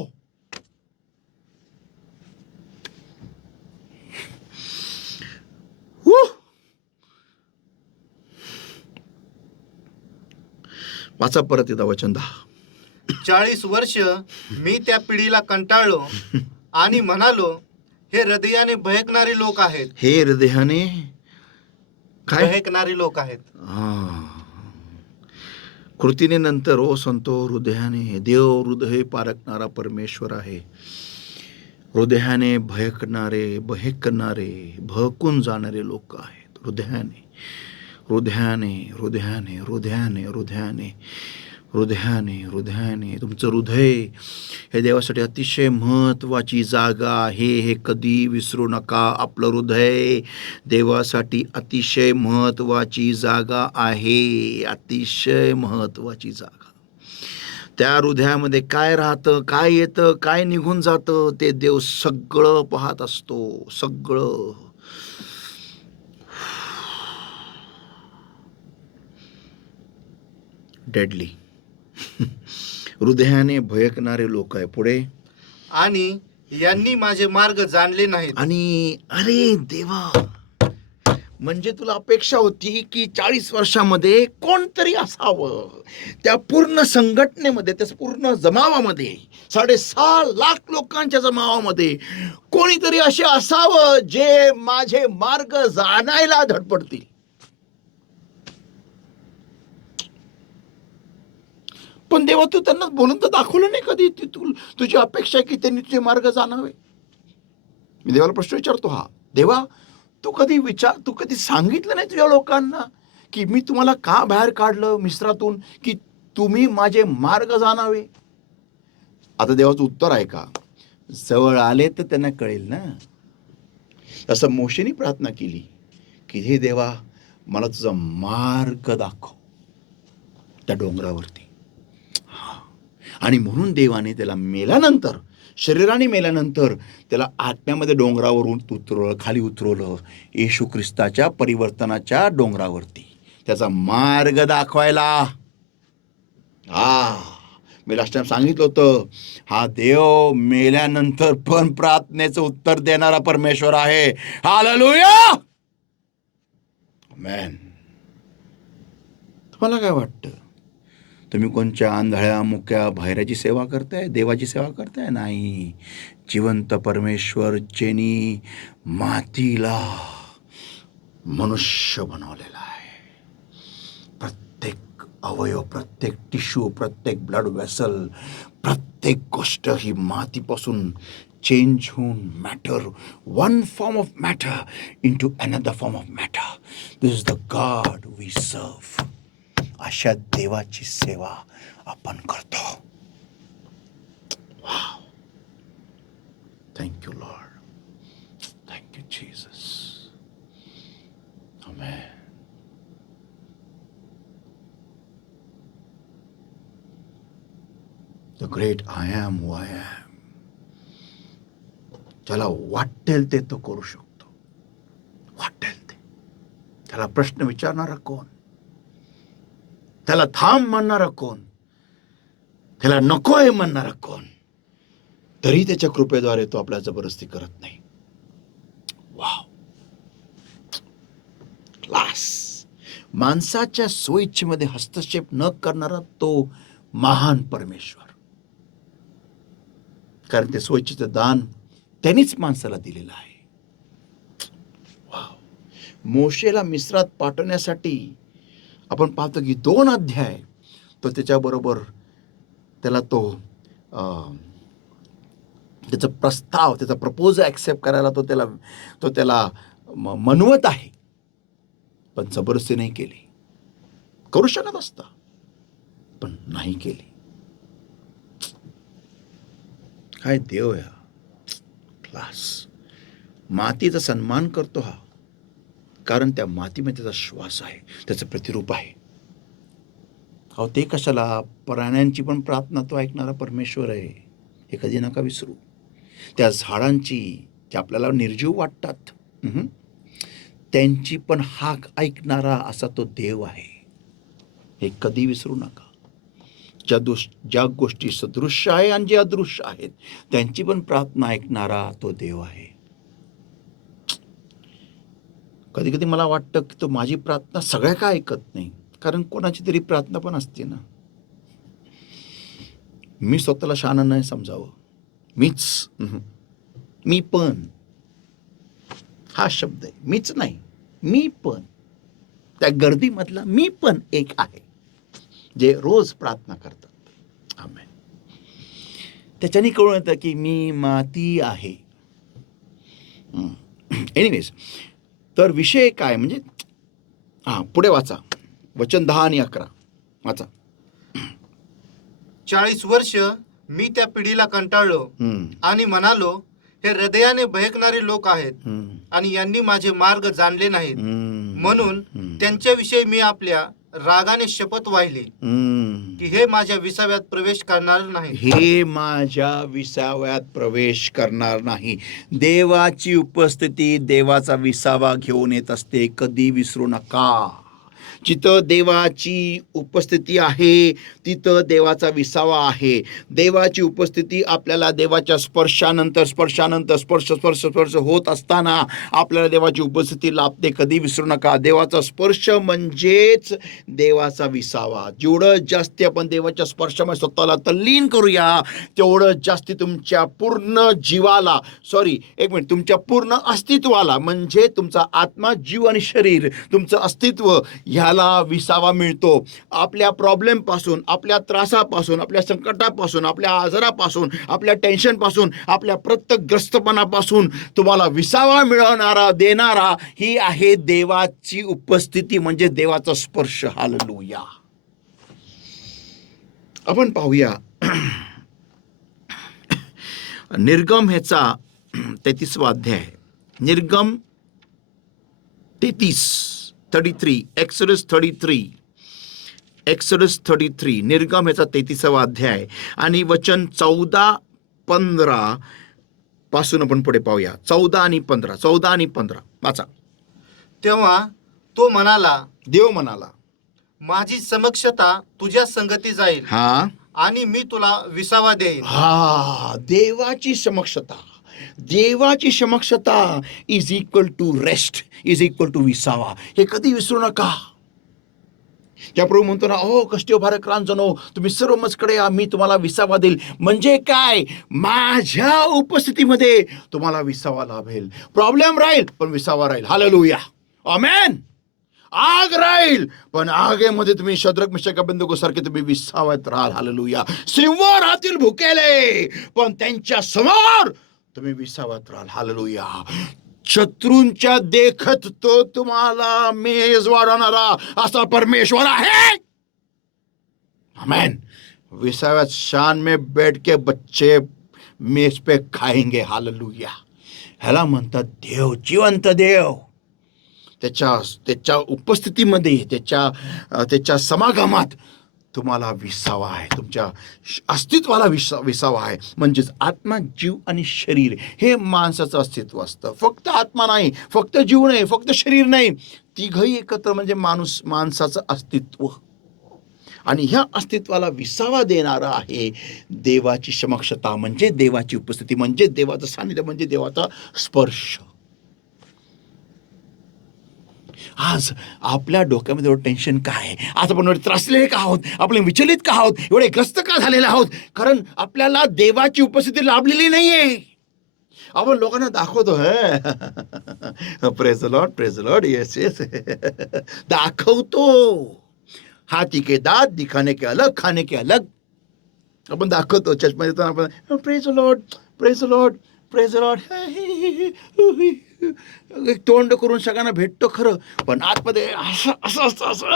वाचा परत येता वचन 10. 40 वर्ष मी त्या पिढीला कंटाळलो आणि म्हणालो, हे हृदयाने भयकणारी लोक आहेत. हे हृदयाने काय भयकणारी लोक आहेत. कृतीने नंतर ओ संतो हृदयाने. देव हृदय पारखणारा परमेश्वर आहे. हृदयाने भयकणारे, भयकून जाणारे लोक आहेत. हृदयाने हृदयाने हृदयाने हृदयाने हृदयाने हृदयाने हृदयाने. तुमचं हृदय हे देवासाठी अतिशय महत्त्वाची जागा आहे, हे कधी विसरू नका. आपलं हृदय देवासाठी अतिशय महत्त्वाची जागा आहे, अतिशय महत्त्वाची जागा. त्या हृदयामध्ये काय राहतं, काय येतं, काय निघून जातं, ते देव सगळं पाहत असतो, सगळं. डेडली. हृदयाने भयकणारे लोक आहे. पुढे, आणि यांनी माझे मार्ग जाणले नाहीत. आणि अरे देवा, म्हणजे तुला अपेक्षा होती की 40 वर्षामध्ये कोणतरी असावं त्या पूर्ण संघटनेमध्ये, त्या पूर्ण जमावामध्ये, 6.5 लाख लोकांच्या जमावामध्ये कोणीतरी असे असावं जे माझे मार्ग जाणायला धडपडतील. पण देवा, तू त्यांना बोलून तर दाखवलं नाही कधी. तुझी अपेक्षा आहे की त्यांनी तुझे मार्ग जाणावे. मी देवाला प्रश्न विचारतो, हा देवा, तू कधी सांगितलं नाही तुझ्या लोकांना की मी तुम्हाला का बाहेर काढलं मिस्रातून, की तुम्ही माझे मार्ग जाणावे? आता देवाचं उत्तर आहे का? जवळ आले तर त्यांना कळेल ना. तसं मोशेने प्रार्थना केली की हे देवा, मला तुझा मार्ग दाखव त्या डोंगरावरती. आणि म्हणून देवाने त्याला मेल्यानंतर, शरीराने मेल्यानंतर त्याला आत्म्यामध्ये डोंगरावरून खाली उतरवलं, येशू ख्रिस्ताच्या परिवर्तनाच्या डोंगरावरती त्याचा मार्ग दाखवायला. मी लास्ट टाइम सांगितलं होतं, हा देव मेल्यानंतर पण प्रार्थनेचं उत्तर देणारा परमेश्वर आहे. हालेलुया, आमेन. तुम्हाला काय वाटतं? तुम्ही कोणच्या आंधळ्या, मुक्या, बहिऱ्याची सेवा करताय? देवाची सेवा करताय? नाही. जिवंत परमेश्वर ज्यांनी मातीला मनुष्य बनवलेला आहे. प्रत्येक अवयव, प्रत्येक टिश्यू, प्रत्येक ब्लड वेसल, प्रत्येक गोष्ट ही मातीपासून चेंज होऊन matter, one form of matter into another form of matter. This is the God we serve. अशा देवाची सेवा आपण करतो. Wow. Thank you Lord, thank you Jesus. Amen. The great I am who I am. ज्याला वाटेल ते तो करू शकतो. वाटेल ते. त्याला प्रश्न विचारणारा कोण? त्याला थांब म्हणणारा कोण? त्याला नको आहे म्हणणारा कोण? तरी त्याच्या कृपेद्वारे तो आपल्या जबरदस्ती करत नाही. Wow, class. माणसाच्या स्वइच्छेमध्ये हस्तक्षेप न करणारा तो महान परमेश्वर. कारण ते स्वइच्छेचं दान त्यांनीच माणसाला दिलेलं आहे. वाव. मोशेला मिस्रात पाठवण्यासाठी आपण पाहतो की 2 अध्याय तो त्याच्याबरोबर त्याला त्याचा प्रस्ताव, त्याचा प्रपोज ॲक्सेप्ट करायला तो त्याला मनवत आहे. पण जबरदस्ती नाही केली. करू शकत असता पण नाही केली. काय देव या. क्लास. मातीचा सन्मान करतो हा, कारण त्या मातीमध्ये त्याचा श्वास आहे, त्याचं प्रतिरूप आहे. अहो ते कशाला? प्राण्यांची पण प्रार्थना तो ऐकणारा परमेश्वर आहे, हे कधी नका विसरू. त्या झाडांची जे आपल्याला निर्जीव वाटतात, त्यांची पण हाक ऐकणारा असा तो देव आहे, हे कधी विसरू नका. ज्या गोष्टी सदृश्य आहे आणि जे अदृश्य आहेत त्यांची पण प्रार्थना ऐकणारा तो देव आहे. कधी कधी मला वाटतं की तो माझी प्रार्थना सगळ्या का ऐकत नाही, कारण कोणाची तरी प्रार्थना पण असते ना. मी स्वतःला शहाणा नाही समजावं. मी पण हा शब्द आहे. मीच नाही, मी पण. त्या गर्दीमधला मी पण एक आहे जे रोज प्रार्थना करतात. आमेन. त्याच्याने कळून येतं की मी माती आहे. एनिवेज, तर विषय काय म्हणजे पुढे वाचा. वचन 10 आणि 11 वाचा. 40 वर्ष मी त्या पिढीला कंटाळलो आणि म्हणालो, हे हृदयाने बहकणारे लोक आहेत आणि यांनी माझे मार्ग जाणले नाहीत. म्हणून त्यांच्याविषयी मी आपल्या रागाने शपथ वाहिली की हे माझ्या विसाव्यात प्रवेश करणार नाही. हे माझ्या विसाव्यात प्रवेश करणार नाही. देवाची उपस्थिती देवाचा विसावा घेऊन येत असते, कधी विसरू नका. जिथं देवाची उपस्थिती आहे तिथं देवाचा विसावा आहे. देवाची उपस्थिती आपल्याला देवाच्या स्पर्श होत असताना आपल्याला देवाची उपस्थिती लाभते, कधी विसरू नका. देवाचा स्पर्श म्हणजेच देवाचा विसावा. जेवढं जास्त आपण देवाच्या स्पर्शामध्ये स्वतःला तल्लीन करूया तेवढं जास्त तुमच्या पूर्ण जीवाला, तुमच्या पूर्ण अस्तित्वाला, म्हणजे तुमचा आत्मा, जीव आणि शरीर, तुमचं अस्तित्व ह्याला विसावा मिळतो. आपल्या प्रॉब्लेम पासून, आपल्या त्रासापासून, आपल्या संकटापासून, आपल्या आजारापासून, आपल्या टेन्शनपासून, आपल्या प्रत्यग्रस्तपणापासून तुम्हाला विसावा मिळवणारा, देणारा ही आहे देवाची उपस्थिती, म्हणजे देवाचा स्पर्श. हालेलुया. आपण पाहूया निर्गम ह्याचा 33वा अध्याय. निर्गम 33 एक्सोडस 33 निर्गम ह्याचा 33वा अध्याय आणि वचन 14-15 पासून आपण पुढे पाहूया. 14 आणि 15 वाचा. तेव्हा तो म्हणाला, देव म्हणाला, माझी समक्षता तुझ्या संगती जाईल आणि मी तुला विसावा देईन. देवाची समक्षता is equal to rest, is equal to विसावा. हे कधी विसरू नका. त्या प्रभू म्हणतो ना, कष्टी भारक्रांजनो तुम्ही सर्व मजकडे या, मी तुम्हाला विसावा देईल. म्हणजे काय? माझ्या उपस्थितीमध्ये तुम्हाला विसावा लाभेल. प्रॉब्लेम राहील पण विसावा राहील. हालेलुया. आमेन. आग राहील पण आगेमध्ये तुम्ही शद्रक मिशक अबेदnego सारखे तुम्ही विसावत राहाल. हालेलुया. सिंह राहतील भुकेले पण त्यांच्या समोर तुम्ही विसावत राहाल. हालेलुया. शत्रूंच्या देखत तो तुम्हाला मेज वाढवणारा असा परमेश्वर आहे. आमेन. विसाव्यात शान में बैठ के बच्चे मेज पे खाएंगे. हालेलुया. ह्याला म्हणतात देव, जिवंत देव. त्याच्या उपस्थितीमध्ये, त्याच्या समागमात तुम्हाला विसावा आहे, तुमच्या अस्तित्वाला विसावा आहे. म्हणजेच आत्मा, जीव आणि शरीर हे माणसाचं अस्तित्व असतं. फक्त आत्मा नाही, फक्त जीव नाही, फक्त शरीर नाही, तिघही एकत्र म्हणजे माणसाचं अस्तित्व. आणि ह्या अस्तित्वाला विसावा देणारा आहे देवाची समक्षता, म्हणजे देवाची उपस्थिती, म्हणजे देवाचं सानिध्य, म्हणजे देवाचा स्पर्श. आज आपल्या डोक्यामध्ये एवढं टेन्शन काय आहे? आज आपण एवढे त्रासलेले का आहोत? आपण विचलित का आहोत? एवढे ग्रस्त का झालेले आहोत? कारण आपल्याला देवाची उपस्थिती लाभलेली नाहीये. आपण लोकांना दाखवतो, praise Lord, praise Lord, yes yes, दाखवतो. हाथी के दात दिखाने के अलग, खाने के अलग. आपण दाखवतो चर्चमध्ये येताना आपण praise Lord, praise Lord, praise Lord, तोंड करून सगळ्यांना भेटतो खरं, पण आतमध्ये असं असं असं असं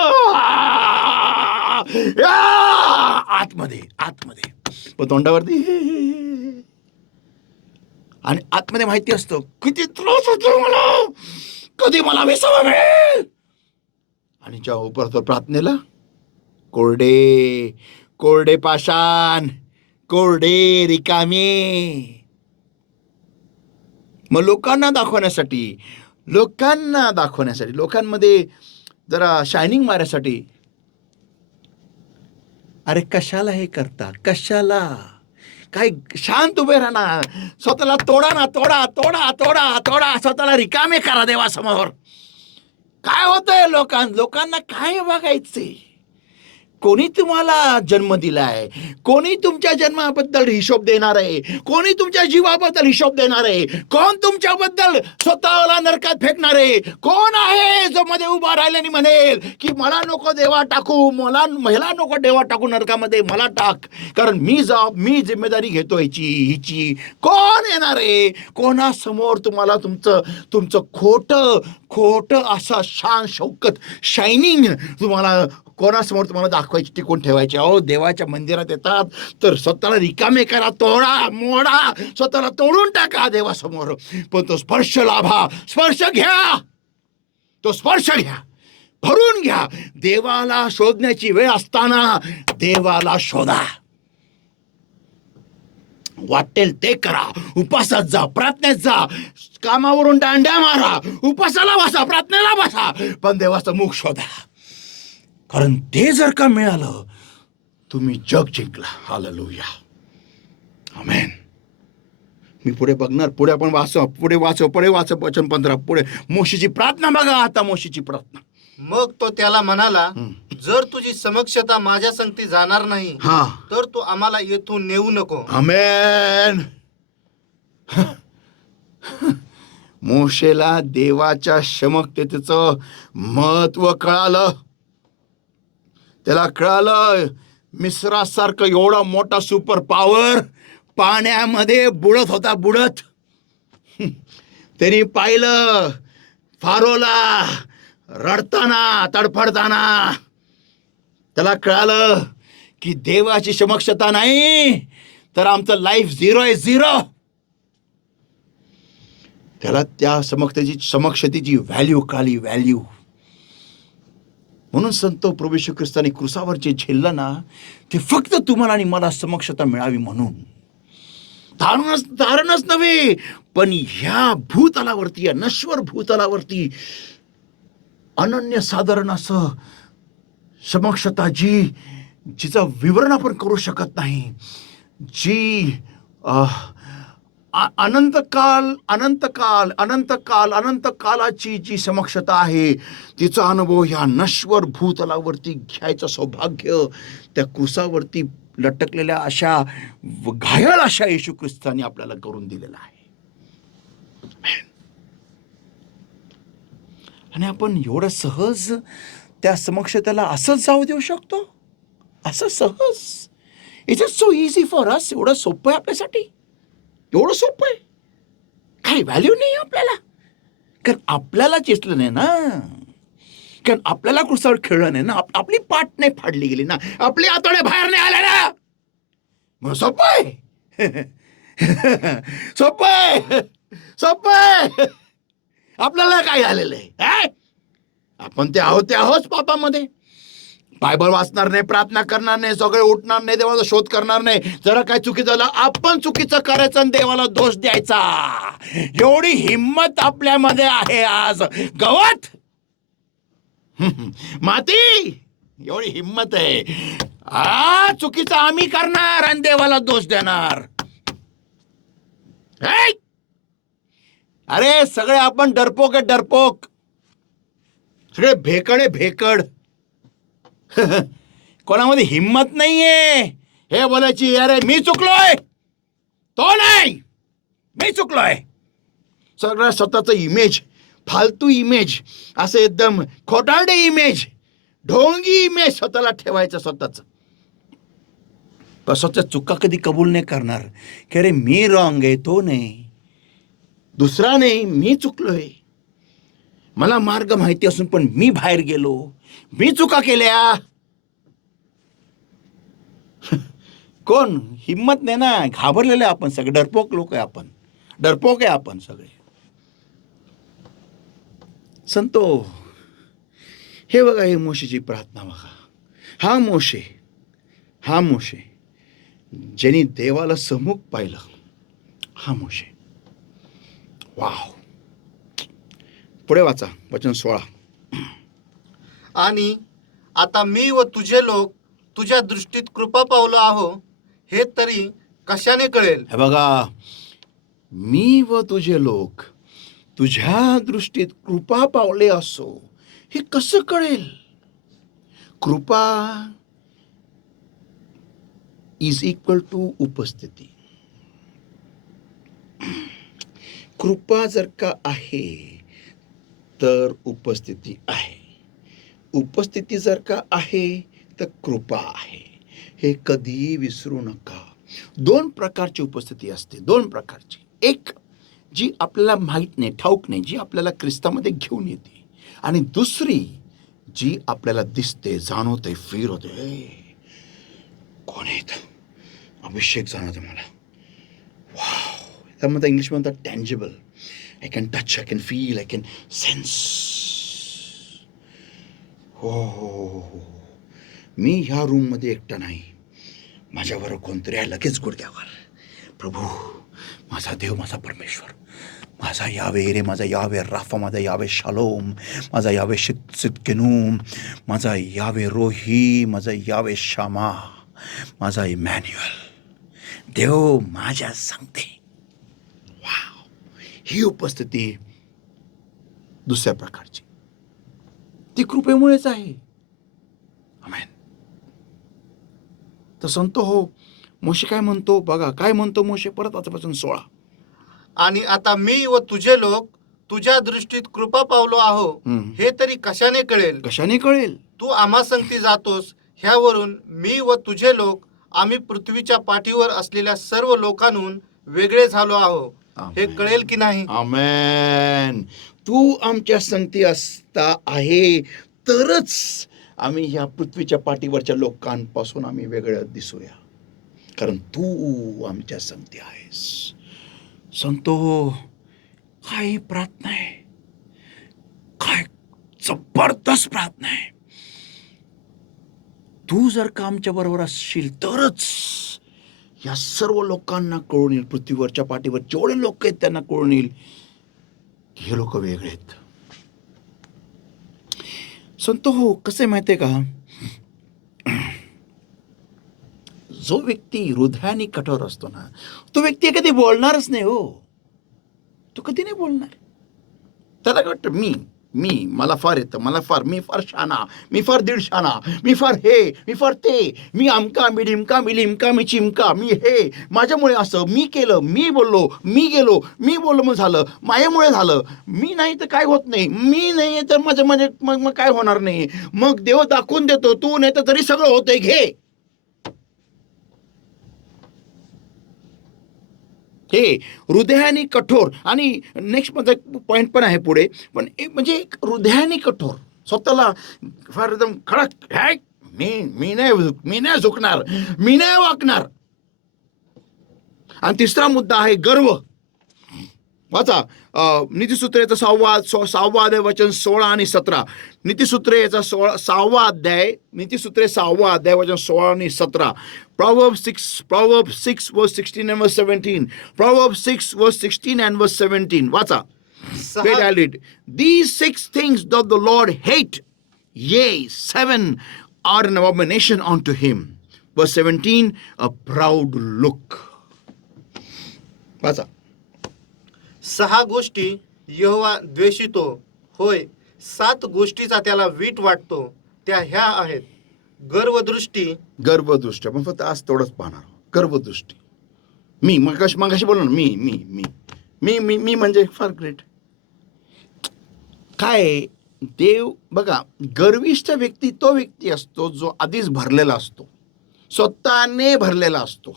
आतमध्ये आतमध्ये पण तोंडावरती आणि आतमध्ये माहिती असतं किती त्रास होतो मला, कधी मला विसावा मिळेल. आणि जेव्हा उभारतो प्रार्थनेला, कोरडे कोरडे पाषाण, कोरडे रिकामे. मग लोकांना दाखवण्यासाठी, लोकांमध्ये जरा शायनिंग मारण्यासाठी, अरे कशाला हे करता? कशाला? काय शांत उभे राहा ना, स्वतःला तोडा ना, तोडा तोडा तोडा तोडा, स्वतःला रिकामे करा देवासमोर. काय होतंय लोकांना काय बघायचंय? कोणी तुम्हाला जन्म दिलाय? कोणी तुमच्या जन्माबद्दल हिशोब देणार आहे? कोणी तुमच्या जीवाबद्दल हिशोब देणार आहे? कोण तुमच्याबद्दल स्वतःला नरकात फेकणार आहे? कोण आहे जो मध्ये उभा राहिल्याने म्हणेल की मला नको देवा टाकू, मला नको देवा टाकू नरकामध्ये, मला टाक, कारण मी जिम्मेदारी घेतो हिची. कोण येणार आहे? कोणासमोर तुम्हाला तुमचं खोटं असा शान शौकत शायनिंग कोणासमोर तुम्हाला दाखवायची, टिकून ठेवायची? अहो, देवाच्या मंदिरात येतात तर स्वतःला रिकामे करा, तोडा मोडा, स्वतःला तोडून टाका देवासमोर, पण तो स्पर्श लाभा, स्पर्श घ्या, तो स्पर्श घ्या, भरून घ्या. देवाला शोधण्याची वेळ असताना देवाला शोधा. वाटेल ते करा, उपासात जा, प्रार्थनेत जा, कामावरून दांड्या मारा, उपासाला बसा, प्रार्थनेला बसा, पण देवाचं मुख शोधा. कारण ते जर का मिळालं, तुम्ही जग जिंकला. हालेलुया, आमेन. मी पुढे बघणार, पुढे आपण पुढे वाच वचन 15 पुढे. मोशीची प्रार्थना बघा आता, मोशीची प्रार्थना. मग तो त्याला म्हणाला, जर तुझी समक्षता माझ्या संगती जाणार नाही, तर तू आम्हाला येथून नेऊ नको. आमेन. मोशेला देवाच्या समक्षतेचं महत्व कळालं. त्याला कळालं, मिस्रासारखं एवढा मोठा सुपर पॉवर पाण्यामध्ये बुडत. त्यांनी पाहिलं फारोला रडताना, तडफडताना. त्याला कळालं की देवाची समक्षता नाही तर आमचं लाईफ 0 आहे, 0. त्याला त्या समक्षतेची व्हॅल्यू कळली, व्हॅल्यू. म्हणून संत प्रभू येशू ख्रिस्ताने क्रुसावर जे झेललं ना, ते फक्त तुम्हाला आणि मला समक्षता मिळावी म्हणून. तारणच नव्हे, पण ह्या भूतलावरती, या नश्वर भूतलावरती अनन्यसाधारण असं समक्षता, जिचं विवरण आपण करू शकत नाही, जी अनंतकालाची जी समक्षता आहे, तिचा अनुभव ह्या नश्वर भूतलावरती घ्यायचं सौभाग्य त्या क्रुसावरती लटकलेल्या अशा घायल अशा येशू ख्रिस्ताने आपल्याला करून दिलेला आहे. आणि आपण एवढं सहज त्या समक्षतेला असंच जाऊ देऊ शकतो, असं सहज. It is so easy for us. एवढं सोपं आहे आपल्यासाठी, एवढं सोपं आहे, काही व्हॅल्यू नाही आपल्याला, कारण आपल्याला चेसलं नाही ना, कारण आपल्याला क्रुसावर खेळलं नाही ना, आपली पाठ नाही फाडली गेली ना, आपले आतडे बाहेर नाही आले ना, मग सोपं आहे. सोपं आहे. आपल्याला काय झालेलं आहे? आपण ते आहोत पापामध्ये, बायबल वाचणार नाही, प्रार्थना करणार नाही, सगळे उठणार नाही, देवाचा शोध करणार नाही. जरा काय चुकीचं झालं आपण चुकीचं करायचं आणि देवाला दोष द्यायचा. एवढी हिंमत आपल्यामध्ये आहे आज. गवत माती एवढी हिंमत आहे. चुकीचं आम्ही करणार आणि देवाला दोष देणार. अरे सगळे आपण डरपोक आहे, डरपोक. सगळे भेकड आहे, भेकड. कोणामध्ये हिंमत नाहीये हे बोलायची, अरे मी चुकलोय, तो नाही, मी चुकलोय. सगळं स्वतःच इमेज, फालतू इमेज, असं एकदम खोटारडे इमेज, ढोंगी इमेज स्वतःला ठेवायचं स्वतःच. पण स्वतः चुका कधी कबूल नाही करणार की अरे मी रॉंग आहे, तो नाही, दुसरा नाही, मी चुकलोय. मला मार्ग माहिती असून पण मी बाहेर गेलो, मी चुका केल्या. कोण हिम्मत नाही ना, घाबरलेले आपण सगळे, डरपोक लोक आहे आपण, डरपोक आहे आपण सगळे. संतो हे बघा, हे मोशेची प्रार्थना बघा. हा मोशे ज्यांनी देवाला सम्मुख पाहिलं, हा मोशे. वाव. पुढे वाचा वचन 16. आणि आता मी व तुझे लोक तुझ्या दृष्टीत कृपा पावलो आहो, हे तरी कशाने कळेल? हे बघा, मी व तुझे लोक तुझ्या दृष्टीत कृपा पावले असो, हे कसं कळेल? कृपा इज इक्वल टू उपस्थिती. कृपा जर का आहे तर उपस्थिती आहे, उपस्थिती जर का आहे तर कृपा आहे. हे कधीही विसरू नका. 2 प्रकारची उपस्थिती असते, 2 प्रकारची. एक जी आपल्याला माहीत नाही, ठाऊक नाही, जी आपल्याला ख्रिस्तामध्ये घेऊन येते, आणि दुसरी जी आपल्याला दिसते, जाणवते, फील होते. कोण आहे? अभिषेक जाणवतो मला. वाव. त्यामध्ये इंग्लिश म्हणतात tangible. I can touch, I can feel, I can sense. हो. मी ह्या रूममध्ये एकटा नाही, माझ्याबरोबर कोणतरी आहे. लगेच गुडघ्यावर, प्रभू, माझा देव, माझा परमेश्वर, माझा यावे रे, माझा यावे राफा, माझा यावे शालोम, माझा यावे सिद्किनूम, माझा यावे रोही, माझा यावे शामा, माझा इमॅन्युअल. देव माझ्या सांगते. वाव. ही उपस्थिती दुसऱ्या प्रकारची, ती कृपेमुळेच आहे. आमेन. तर संत हो, मोशे काय म्हणतो बघा, काय म्हणतो मोशे, परत वाचापासून 16. आणि आता मी व तुझे लोक तुझ्या दृष्टीत कृपा पावलो आहो, हे तरी कशाने कळेल? कशाने कळेल? तू आम्हा संगती जातोस, ह्यावरून मी व तुझे लोक आम्ही पृथ्वीच्या पाठीवर असलेल्या सर्व लोकांहून वेगळे झालो आहो, हे कळेल की नाही? आमेन. तू आमच्या संगती असता आहे तरच आम्ही ह्या पृथ्वीच्या पाठीवरच्या लोकांपासून आम्ही वेगळं दिसूया, कारण तू आमच्या संगती आहेस. संतो, काय प्रार्थना आहे, काय जबरदस्त प्रार्थना आहे. तू जर का आमच्या बरोबर असशील तरच या सर्व लोकांना कळून येईल, पृथ्वीवरच्या पाठीवर जेवढे लोक आहेत त्यांना कळून येईल हे लोक वेगळे आहेत. संतो हो, कसं आहे माहिती आहे का, जो व्यक्ती हृदयाने कठोर असतो ना, तो व्यक्ती कधी बोलणारच नाही. हो, तो कधी नाही बोलणार. त्याला काय वाटतं, मला फार येतं, मी फार शाना, मी फार दीड शाना, मी फार हे, मी फार ते, मी आमका, मी ढिमका, मी लिमका, मी चिमका, मी हे, माझ्यामुळे असं, मी केलं, मी बोललो, मी गेलो, मी बोललो मग झालं, माझ्यामुळे झालं, मी नाही तर काय होत नाही, मी नाही तर मग काय होणार नाही, मग देव दाखवून देतो, तू नाही तर तरी सगळं होतंय, घे. हे हृदयाने कठोर. आणि नेक्स्ट माझा पॉईंट पण आहे पुढे, पण म्हणजे हृदयाने कठोर, स्वतःला फार एकदम खडक, मी नाही झुकणार, मी नाही वाकणार. आणि तिसरा मुद्दा आहे गर्व. वाचा नीतिसूत्रेचा सहावा अध्याय वचन 16 आणि 17. नीतिसूत्रे याचा 6वा अध्याय, नीतिसूत्रे 6वा अध्याय वचन 16 आणि 17. Proverbs 6 verse 16 and verse 17. Proverbs 6 verse 16 and verse 17. वाचा. Wait, I'll read. These 6 things doth the Lord hate, yea, 7 are an abomination unto him. Verse 17, a proud look. वाचा. 6 गोष्टी यहोवा द्वेषितो, होय 7 गोष्टीचा त्याला वीट वाटतो, त्या ह्या आहेत: गर्वदृष्टी. आपण फक्त आज तेवढंच पाहणार. गर्वदृष्टी. मी मगाशी बोललो ना, मी म्हणजे फार ग्रेट. काय देव बघा, गर्विष्ठ व्यक्ती तो व्यक्ती असतो जो आधीच भरलेला असतो, स्वतःने भरलेला असतो.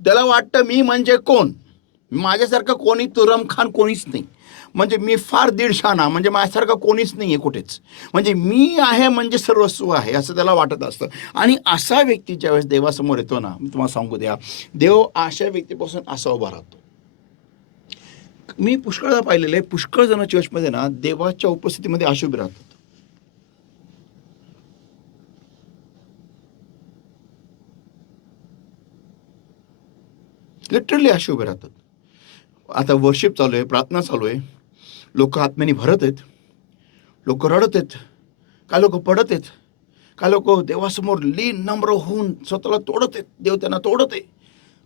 त्याला वाटतं मी म्हणजे कोण, माझ्यासारखं कोणी तुरमखान कोणीच नाही, म्हणजे मी फार दीडशाना, म्हणजे माझ्यासारखं कोणीच नाही आहे कुठेच, म्हणजे मी आहे म्हणजे सर्वस्व आहे असं त्याला वाटत असतं. आणि असा व्यक्ती ज्यावेळेस देवासमोर येतो ना, मी तुम्हाला सांगू द्या, देव अशा व्यक्तीपासून असा उभा राहतो. मी पुष्कळदा पाहिलेलं आहे, पुष्कळ जण चर्चमध्ये ना देवाच्या उपस्थितीमध्ये अशुभ उभे राहतात. लिटरली असे उभे राहतात. आता वर्शिप चालू आहे, प्रार्थना चालू आहे, लोक आत्म्याने भरत आहेत, लोक रडत आहेत, काय लोक पडत आहेत, काय लोक देवासमोर लीन नम्र होऊन स्वतःला तोडत आहेत, देव त्यांना तोडत आहे,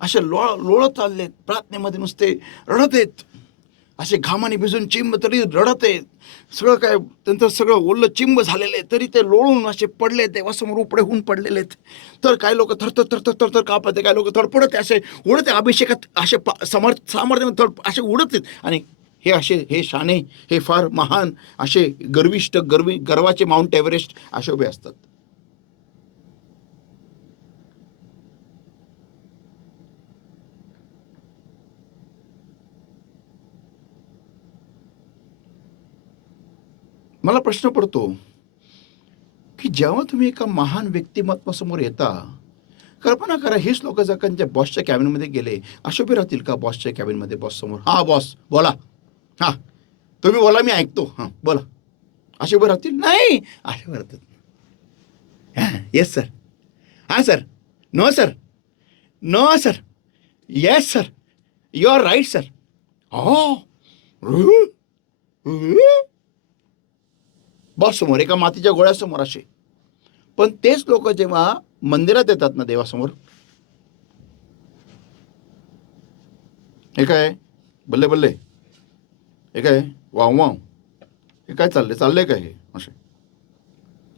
असे लोळत चालले आहेत, प्रार्थनेमध्ये नुसते रडत आहेत, असे घामाने भिजून चिंब तरी रडत आहेत, सगळं काय त्यांचं सगळं ओलं चिंब झालेलं आहे, तरी ते लोळून असे पडले, देवासमोर उपडे होऊन पडलेले आहेत. तर काही लोक थरथर कापते, काही लोक थडपडत असे उडत, अभिषेकात असे सामर्थ्य असे उडत आहेत. आणि हे शाणे, हे फार महान, असे गर्वाचे माउंट एव्हरेस्ट असे उभे असतात. मला प्रश्न पडतो की जेव्हा तुम्ही एका महान व्यक्तिमत्वासमोर येता, कल्पना करा, हेच लोक जर त्यांच्या बॉसच्या कॅबिनमध्ये गेले, अशोभे राहतील का बॉसच्या कॅबिनमध्ये? बॉस समोर, बॉस बोला, तुम्ही बोला, मी ऐकतो, बोला, अशोभे राहतील? नाही, अशोभे राहतात. Yes sir, sir, no sir, no sir, yes sir, you are right sir. Boss समोर, एका मातीच्या गोळ्यासमोर असे. पण तेच लोक जेव्हा मंदिरात येतात ना देवासमोर, हे काय बल्ले बल्ले, हे काय वाव वाव, हे काय चाललंय काय, हे असे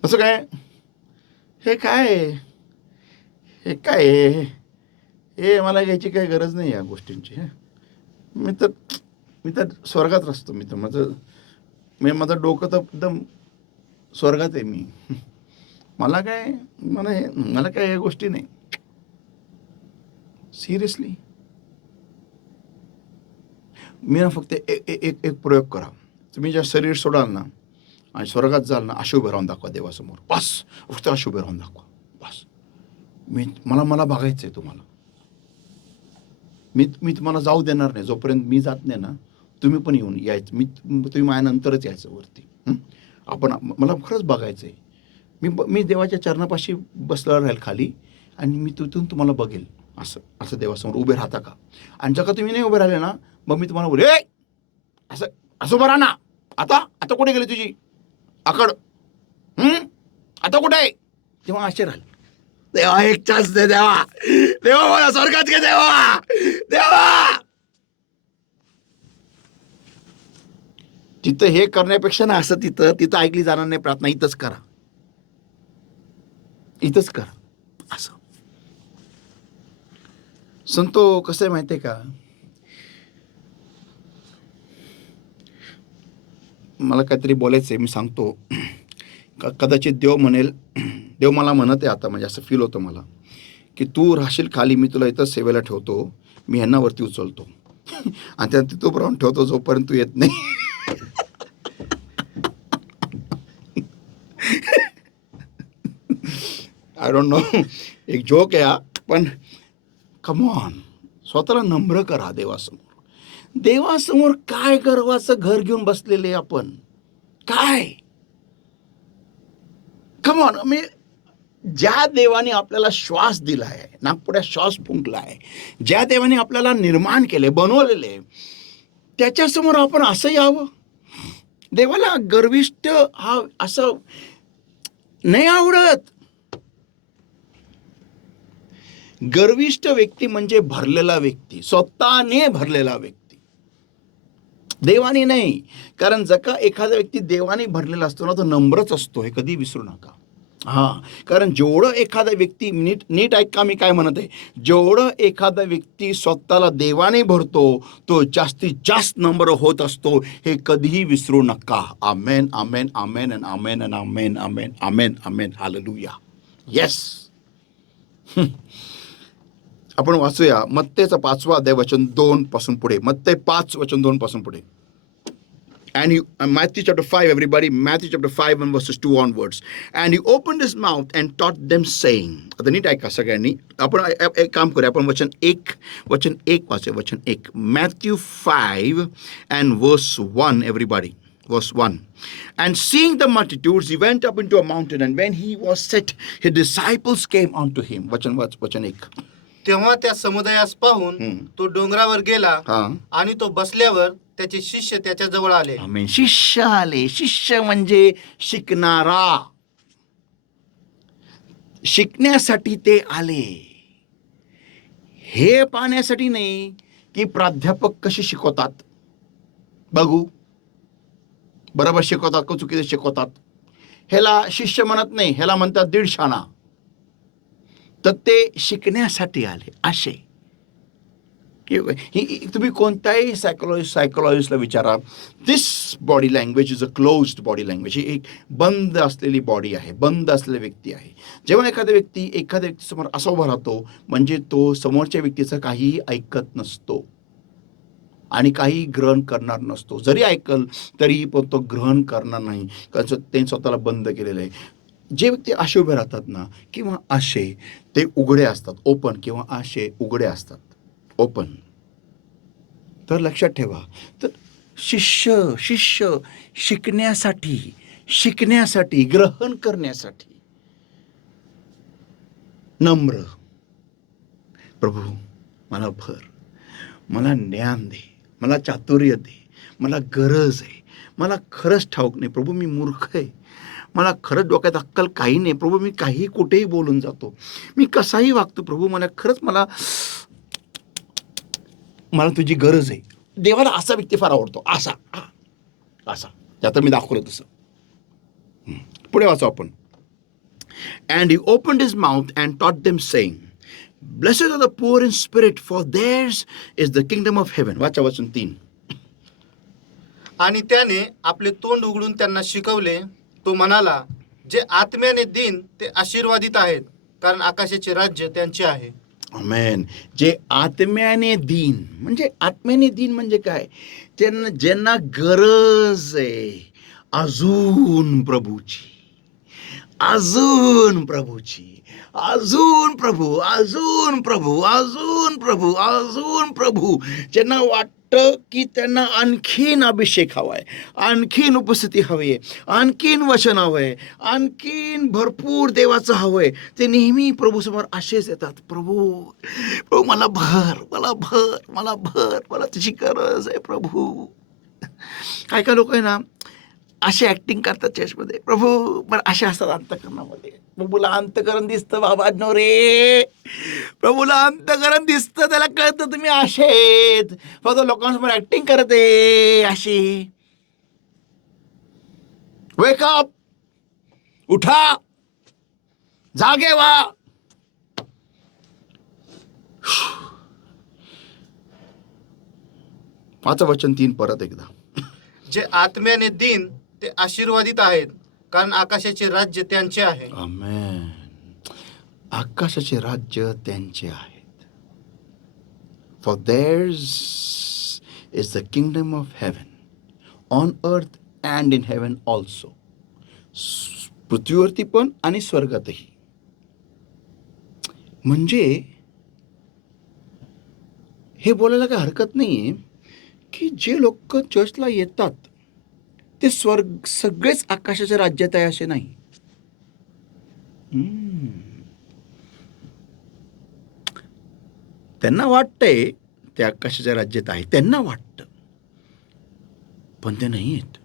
असं काय, हे काय, हे काय, हे मला घ्यायची काही गरज नाही या गोष्टींची. मी तर स्वर्गात असतो. मी तर माझं डोकं तर एकदम स्वर्गात आहे. मला काय या गोष्टी नाही. सिरियसली, मी ना फक्त एक प्रयोग करा. तुम्ही जेव्हा शरीर सोडाल ना आणि स्वर्गात जाल ना, अशुभ राहून दाखवा देवासमोर, बस, फक्त अशुभ राहून दाखवा, बस. मला बघायचं आहे तुम्हाला. मी तुम्हाला जाऊ देणार नाही जोपर्यंत मी जात नाही ना. तुम्ही पण येऊन यायचं, तुम्ही माझ्यानंतरच यायचं वरती. मला खरंच बघायचं आहे. मी देवाच्या चरणापाशी बसला राहील खाली, आणि मी तिथून तुम्हाला बघेल. असं देवासमोर उभे राहता का? आणि जर का तुम्ही नाही उभे राहिले ना, मग मी तुम्हाला बोले, असं उभं राहा ना. आता कुठे गेली तुझी आकड, आता कुठे आहे? तेव्हा असे राहील. देवा एक चान्स दे, देवा मला स्वर्गात घे, देवा. तिथं हे करण्यापेक्षा ना, असं तिथं ऐकली जाणार नाही प्रार्थना. इथंच करा असं. संतो, कसं आहे माहिती आहे का, मला काहीतरी बोलायचं आहे, मी सांगतो. कदाचित देव मला म्हणत आहे आता, म्हणजे असं फील होतं मला, की तू राहशील खाली, मी तुला इथं सेवेला ठेवतो, मी ह्यांना वरती उचलतो आणि त्या तिथं राहून ठेवतो जोपर्यंत तू येत नाही. आय डोंट नो, एक जोक आहे पण कम ऑन, स्वतःला नम्र करा देवासमोर. देवासमोर काय गर्वाचं घर घेऊन बसलेले आपण? काय? कम ऑन, मी ज्या देवाने आपल्याला श्वास दिलाय, नागपुड्यात श्वास फुंकलाय, ज्या देवाने आपल्याला निर्माण केले, बनवलेले, त्याच्यासमोर आपण असं यावं? देवाला गर्विष्ठ हा असं नाही आवडत. गर्विष्ठ व्यक्ती म्हणजे भरलेला व्यक्ती, स्वतःने भरलेला व्यक्ती, देवाने नाही. कारण जर का एखादा व्यक्ती देवाने भरलेला असतो ना, तो नम्रच असतो, हे कधी विसरू नका. कारण जेवढं एखादा व्यक्ती, नीट ऐका मी काय म्हणत आहे, जेवढं एखादा व्यक्ती स्वतःला देवाने भरतो, तो जास्तीत जास्त नम्र होत असतो, हे कधीही विसरू नका. Amen, amen, amen, and amen, and amen, amen, amen, amen, hallelujah. Yes. आपण वाचूया मत्तेचा 5वा अध्याय वचन 2 पासून पुढे. मत्ते 5 वचन 2 पासून पुढे. And Matthew chapter 5, everybody, Matthew chapter 5 and verses 2 onwards. And he opened his mouth and taught them saying. आता नीट ऐका सगळ्यांनी. आपण एक काम करूया, आपण वचन 1 वाचूया. वचन 1, Matthew 5 and verse 1, everybody. Verse 1. And seeing the multitudes, he went up into a mountain, and when he was set, his disciples came unto him. वचन 1. तेव्हा त्या समुदायास पाहून तो डोंगरावर गेला, आणि तो बसल्यावर त्याचे शिष्य त्याच्या जवळ आले. आमेन. शिष्य आले. शिष्य म्हणजे शिकणारा. शिकण्यासाठी ते आले. हे पाहण्यासाठी नाही की प्राध्यापक कसे शिकवतात, बघू बरोबर शिकवतात का चुकीचं शिकवतात. ह्याला शिष्य म्हणत नाही, ह्याला म्हणतात दीडशाना. तर ते शिकण्यासाठी आले असे. तुम्ही कोणत्याही सायकोलॉजिस्टला विचारा, this body language is a closed body language. ही एक बंद असलेली बॉडी आहे, बंद असलेली व्यक्ती आहे. जेव्हा एखाद्या व्यक्तीसमोर असा उभा राहतो, म्हणजे तो समोरच्या व्यक्तीचं काहीही ऐकत नसतो आणि काही ग्रहण करणार नसतो. जरी ऐकल तरीही पण तो ग्रहण करणार नाही, कारण त्यांनी स्वतःला बंद केलेलं आहे. जे व्यक्ती असे उभे राहतात ना, किंवा असे, ते उघडे असतात, ओपन, किंवा असे उघडे असतात, ओपन. तर लक्षात ठेवा, तर शिष्य शिकण्यासाठी, ग्रहण करण्यासाठी नम्र. प्रभू मला भर, मला ज्ञान दे, मला चातुर्य दे, मला गरज आहे, मला खरंच ठाऊक नाही प्रभू, मी मूर्ख आहे, मला खरंच डोक्यात अक्कल काही नाही प्रभू, मी काही कुठेही बोलून जातो, मी कसाही वागतो प्रभू, मला खरंच मला तुझी गरज आहे. देवाला असा व्यक्ती फार आवडतो, असा. आता मी दाखवलं तसं. पुढे वाचू आपण. And he opened his mouth and taught them saying, Blessed are the poor in spirit, for theirs is the kingdom of heaven. वाचा वचन 3. आणि त्याने आपले तोंड उघडून त्यांना शिकवले. तो म्हणाला, जे आत्म्याने दीन ते आशीर्वादित आहेत, कारण आकाशाचे राज्य त्यांचे आहे. आमेन. जे आत्म्याने दीन म्हणजे काय? ज्यांना गरज आहे अजून प्रभूची, अजून प्रभू, ज्यांना वाटतं की त्यांना आणखीन अभिषेक हवाय, आणखीन उपस्थिती हवी आहे, आणखीन वचन हवंय, आणखीन भरपूर देवाचं हवंय, ते नेहमी प्रभू समोर असेच येतात. प्रभू मला भर, मला तुझी गरज आहे प्रभू. काय लोक आहे ना, असे ऍक्टिंग करतात चर्चमध्ये, प्रभू पण असे असतात अंतकरणामध्ये. प्रभूला अंतकरण दिसतं बाबा नो रे, प्रभूला अंतकरण दिसतं, त्याला कळतं तुम्ही असेत, फक्त लोकांसमोर ऍक्टिंग करत आहे अशी. वेक अप, उठा, जागे व्हा. वाचा वचन 3 परत एकदा. जे आत्म्याने दीन ते आशीर्वादित आहेत, कारण आकाशाचे राज्य त्यांचे आहे. आमेन. आकाशाचे राज्य त्यांचे आहेत. For theirs is the kingdom of heaven on earth and in heaven also. पृथ्वीवरती पण आणि स्वर्गातही. म्हणजे हे बोलायला काही हरकत नाहीये की जे लोक चर्चला येतात ते सगळेच आकाशाच्या राज्यात आहे असे नाही. त्यांना वाटतंय ते आकाशाच्या राज्यात आहे, त्यांना वाटतं, पण ते नाही आहेत.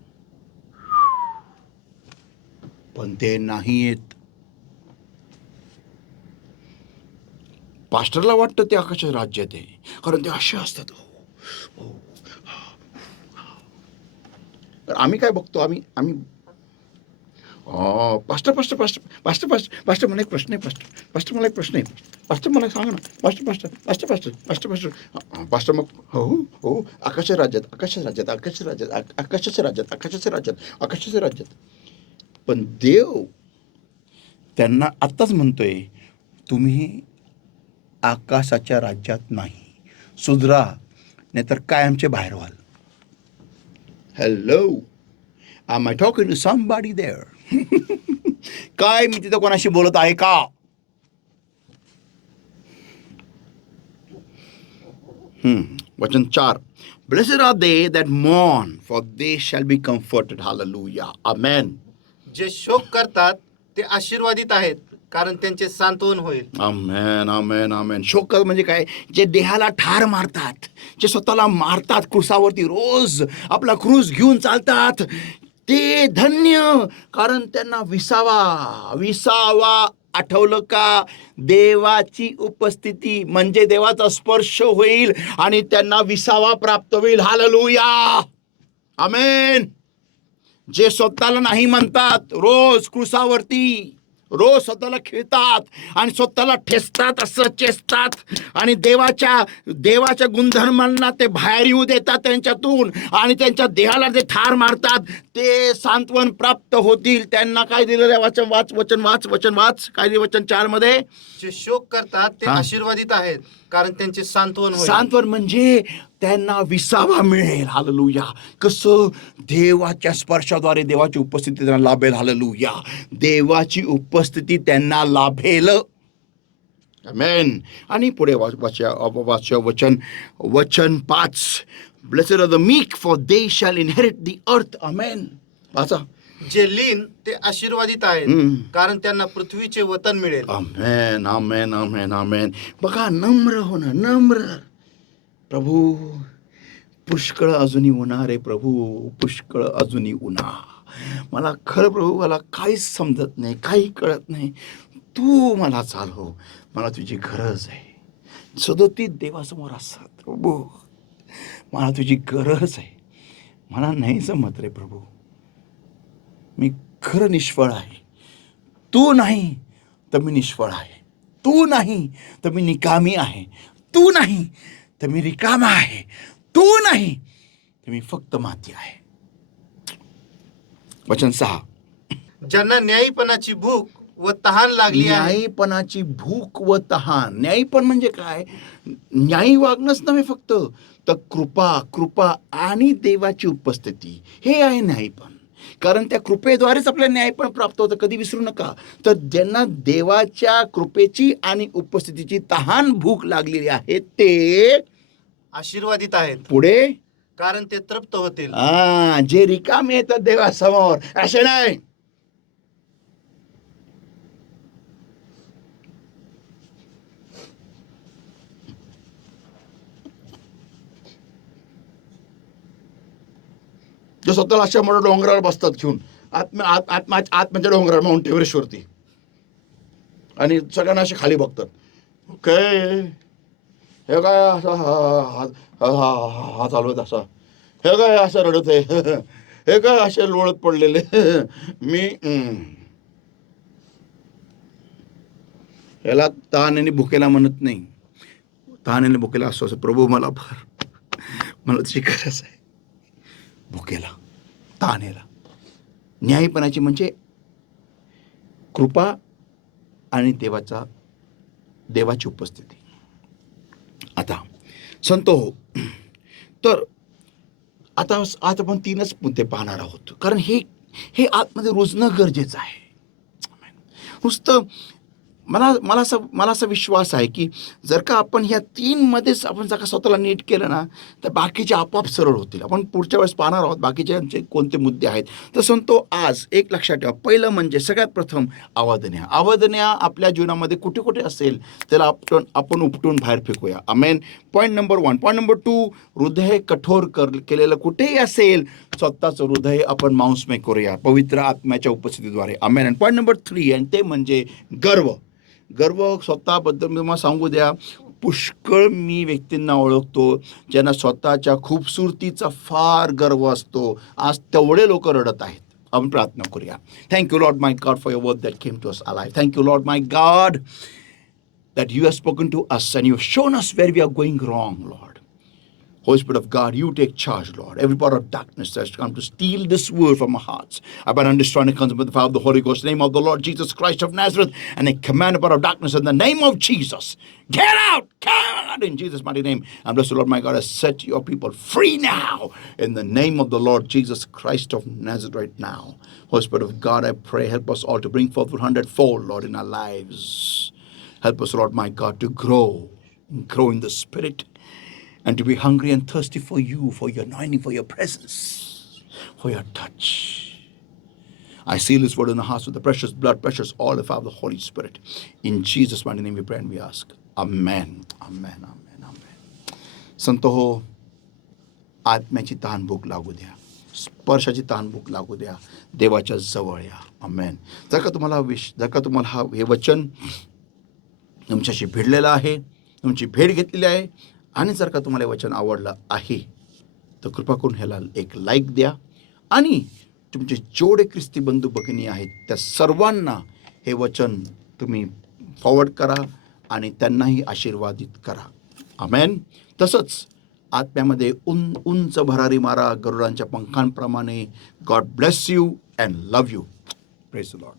पास्टरला वाटतं ते आकाशाच्या राज्यात आहे, कारण ते असे असतात. तर आम्ही काय बघतो, आम्ही pastor pastor pastor pastor pastor pastor मला एक प्रश्न आहे, पास्टर मला एक प्रश्न आहे, पास्टर मला सांगा ना, pastor pastor pastor pastor pastor pastor pastor मग हो हो आकाशाच्या राज्यात आकाशाच्या राज्यात. पण देव त्यांना आत्ताच म्हणतोय, तुम्ही आकाशाच्या राज्यात नाही, सुधरा, नाहीतर कायमचे बाहेर व्हाल. Hello, am I talking to somebody there? काय मी तिथं कोणाशी बोलत आहे का? वचन 4, Blessed are they that mourn, for they shall be comforted. Hallelujah. Amen. जे शोक करतात ते आशीर्वादित आहेत, कारण त्यांचे सांत्वन होईल. आमेन आमेन आमेन. शोक म्हणजे काय? जे देहाला ठार मारतात, जे स्वतःला मारतात क्रूसावरती, रोज आपला क्रूस घेऊन चालतात, ते धन्य, कारण त्यांना विसावा आठवलं का? देवाची उपस्थिती म्हणजे देवाचा स्पर्श होईल आणि त्यांना विसावा प्राप्त होईल. हालेलुया. आमेन. जे स्वतःला नाही म्हणतात, रोज क्रूसावरती रोज स्वतःला खिळतात आणि स्वतःला ठेचतात, असं चेचतात, आणि देवाच्या गुणधर्मांना ते बाहेर येऊ देतात त्यांच्यातून, आणि त्यांच्या देहाला ते ठार मारतात, ते सांत्वन प्राप्त होतील. त्यांना काय दिलेलं आहे? वचन वाच काय दिलं वचन 4 मध्ये? जे शोक करतात ते आशीर्वादित आहेत, कारण त्यांचे सांत्वन होईल. सांत्वन म्हणजे त्यांना विसावा मिळेल. हालेलुया. कसं? देवाच्या स्पर्शाद्वारे देवाची उपस्थिती त्यांना लाभेल. हालेलुया. देवाची उपस्थिती त्यांना लाभेल. आमेन. आणि पुढे वचन 5, Blessed are the meek, for they shall inherit the earth. आमेन. वाचा. जे लीन ते आशीर्वादित आहेत, कारण त्यांना पृथ्वीचे वतन मिळेल. आमेन आमेन आमेन आमेन. बघा, नम्र होणं, नम्र. प्रभू पुष्कळ अजूनी उन्हा रे, प्रभू पुष्कळ अजूनी उन्हा. मला खरं प्रभू, मला काहीच समजत नाही, काही कळत नाही, तू मला चालव, मला तुझी गरज आहे. 37 देवासमोर असतात, प्रभू मला तुझी गरज आहे, मला नाही जमत रे प्रभू, मी खरं निष्फळ आहे. तू नाही तर मी निष्फळ आहे, तू नाही तर मी निकामी आहे, तू नाही तर मी रिकामा आहे, तू नाही तर मी फक्त माती आहे. वचन 6, ज्यांना न्यायीपणाची भूक व तहान लागली आहे. न्यायीपणाची भूक व तहान. न्यायीपण म्हणजे काय? न्यायी वागणंच नव्हे फक्त, तर कृपा आणि देवाची उपस्थिती, हे आहे न्यायीपण. कारण त्या कृपेद्वारेच आपल्याला न्यायपण प्राप्त होतं, कधी विसरू नका. तर ज्यांना देवाच्या कृपेची आणि उपस्थितीची तहान भूक लागलेली आहे ते आशीर्वादित आहेत. पुढे, कारण ते तृप्त होतील. जे रिकामे येतात देवासमोर, असे नाही. जो स्वतःला अशा मोठ्या डोंगरावर बसतात घेऊन, आत्म्याच्या डोंगरावर, माउंट एव्हरेस्टवरती, आणि सगळ्यांना असे खाली बघतात. काय हे काय असं हा चालवत, असा हे काय असं रडत आहे, हे काय असे लोळत पडलेले. मी याला तहानेने भुकेला म्हणत नाही. तहानेने भुकेला असं प्रभू मला भर, मला तुझी गरज आहे. भुकेला, तहानेला. न्यायपणाची म्हणजे कृपा आणि देवाची उपस्थिती. आता संत हो, तर आता आपण 3च मुद्दे पाहणार आहोत, कारण हे आतमध्ये रुजणं गरजेचं आहे. नुसतं मला असा विश्वास आहे की जर का आपण ह्या 3मध्येच आपण जर का स्वतःला नीट केलं ना, तर बाकीचे आपोआप सरळ होतील. आपण पुढच्या वेळेस पाहणार आहोत बाकीच्यांचे कोणते मुद्दे आहेत. तर सांगतो आज एक लक्षात ठेवा, पहिलं म्हणजे सगळ्यात प्रथम अवज्ञा. अवज्ञा आपल्या जीवनामध्ये कुठे कुठे असेल त्याला आपण उपटून बाहेर फेकूया. Amen. Point number 1. Point number 2, हृदय कठोर केलेलं कुठेही असेल स्वतःचं हृदय आपण मांसमय करूया पवित्र आत्म्याच्या उपस्थितीद्वारे. आमेन. आणि पॉईंट नंबर 3 आणि ते म्हणजे गर्व. स्वतःबद्दल मी तुम्हाला सांगू द्या, पुष्कळ मी व्यक्तींना ओळखतो ज्यांना स्वतःच्या खूपसुरतीचा फार गर्व असतो. आज तेवढे लोक रडत आहेत. आपण प्रार्थना करूया. Thank you Lord my God for your word that came to us alive. Thank you Lord my God that you have spoken to us and you have shown us where we are going wrong, Lord. Holy Spirit of God, you take charge, Lord. Every part of darkness that has come to steal this word from our hearts, I bind understanding comes with the power of the Holy Ghost, in the name of the Lord Jesus Christ of Nazareth, and I command a part of darkness in the name of Jesus. Get out! Come out in Jesus' mighty name. And bless the Lord, my God, has set your people free now in the name of the Lord Jesus Christ of Nazareth right now. Holy Spirit of God, I pray, help us all to bring forth 100-fold, Lord, in our lives. Help us, Lord, my God, to grow in the Spirit, and to be hungry and thirsty for you, for your anointing, for your presence, for your touch. I seal this word in the hearts with the precious blood, precious oil of the Holy Spirit. In Jesus' mighty name we pray and we ask. Amen. Amen. Amen. Amen. संतो हो, आत्म्याची तहानभूक लागू द्या, स्पर्शाची तहानभूक लागू द्या, देवाच्या जवळ या. आमेन. जर का तुम्हाला हे वचन तुमच्याशी भिडलेलं आहे, तुमची भेट घेतलेली आहे, आणि जर का तुम्हाला वचन आवडलं आहे तर कृपा करून ह्याला एक लाईक द्या, आणि तुमचे जेवढे ख्रिस्ती बंधू भगिनी आहेत त्या सर्वांना हे वचन तुम्ही फॉरवर्ड करा आणि त्यांनाही आशीर्वादित करा. आमेन. तसंच आत्म्यामध्ये उंच भरारी मारा गरुडांच्या पंखांप्रमाणे. God bless you and love you. Praise the Lord.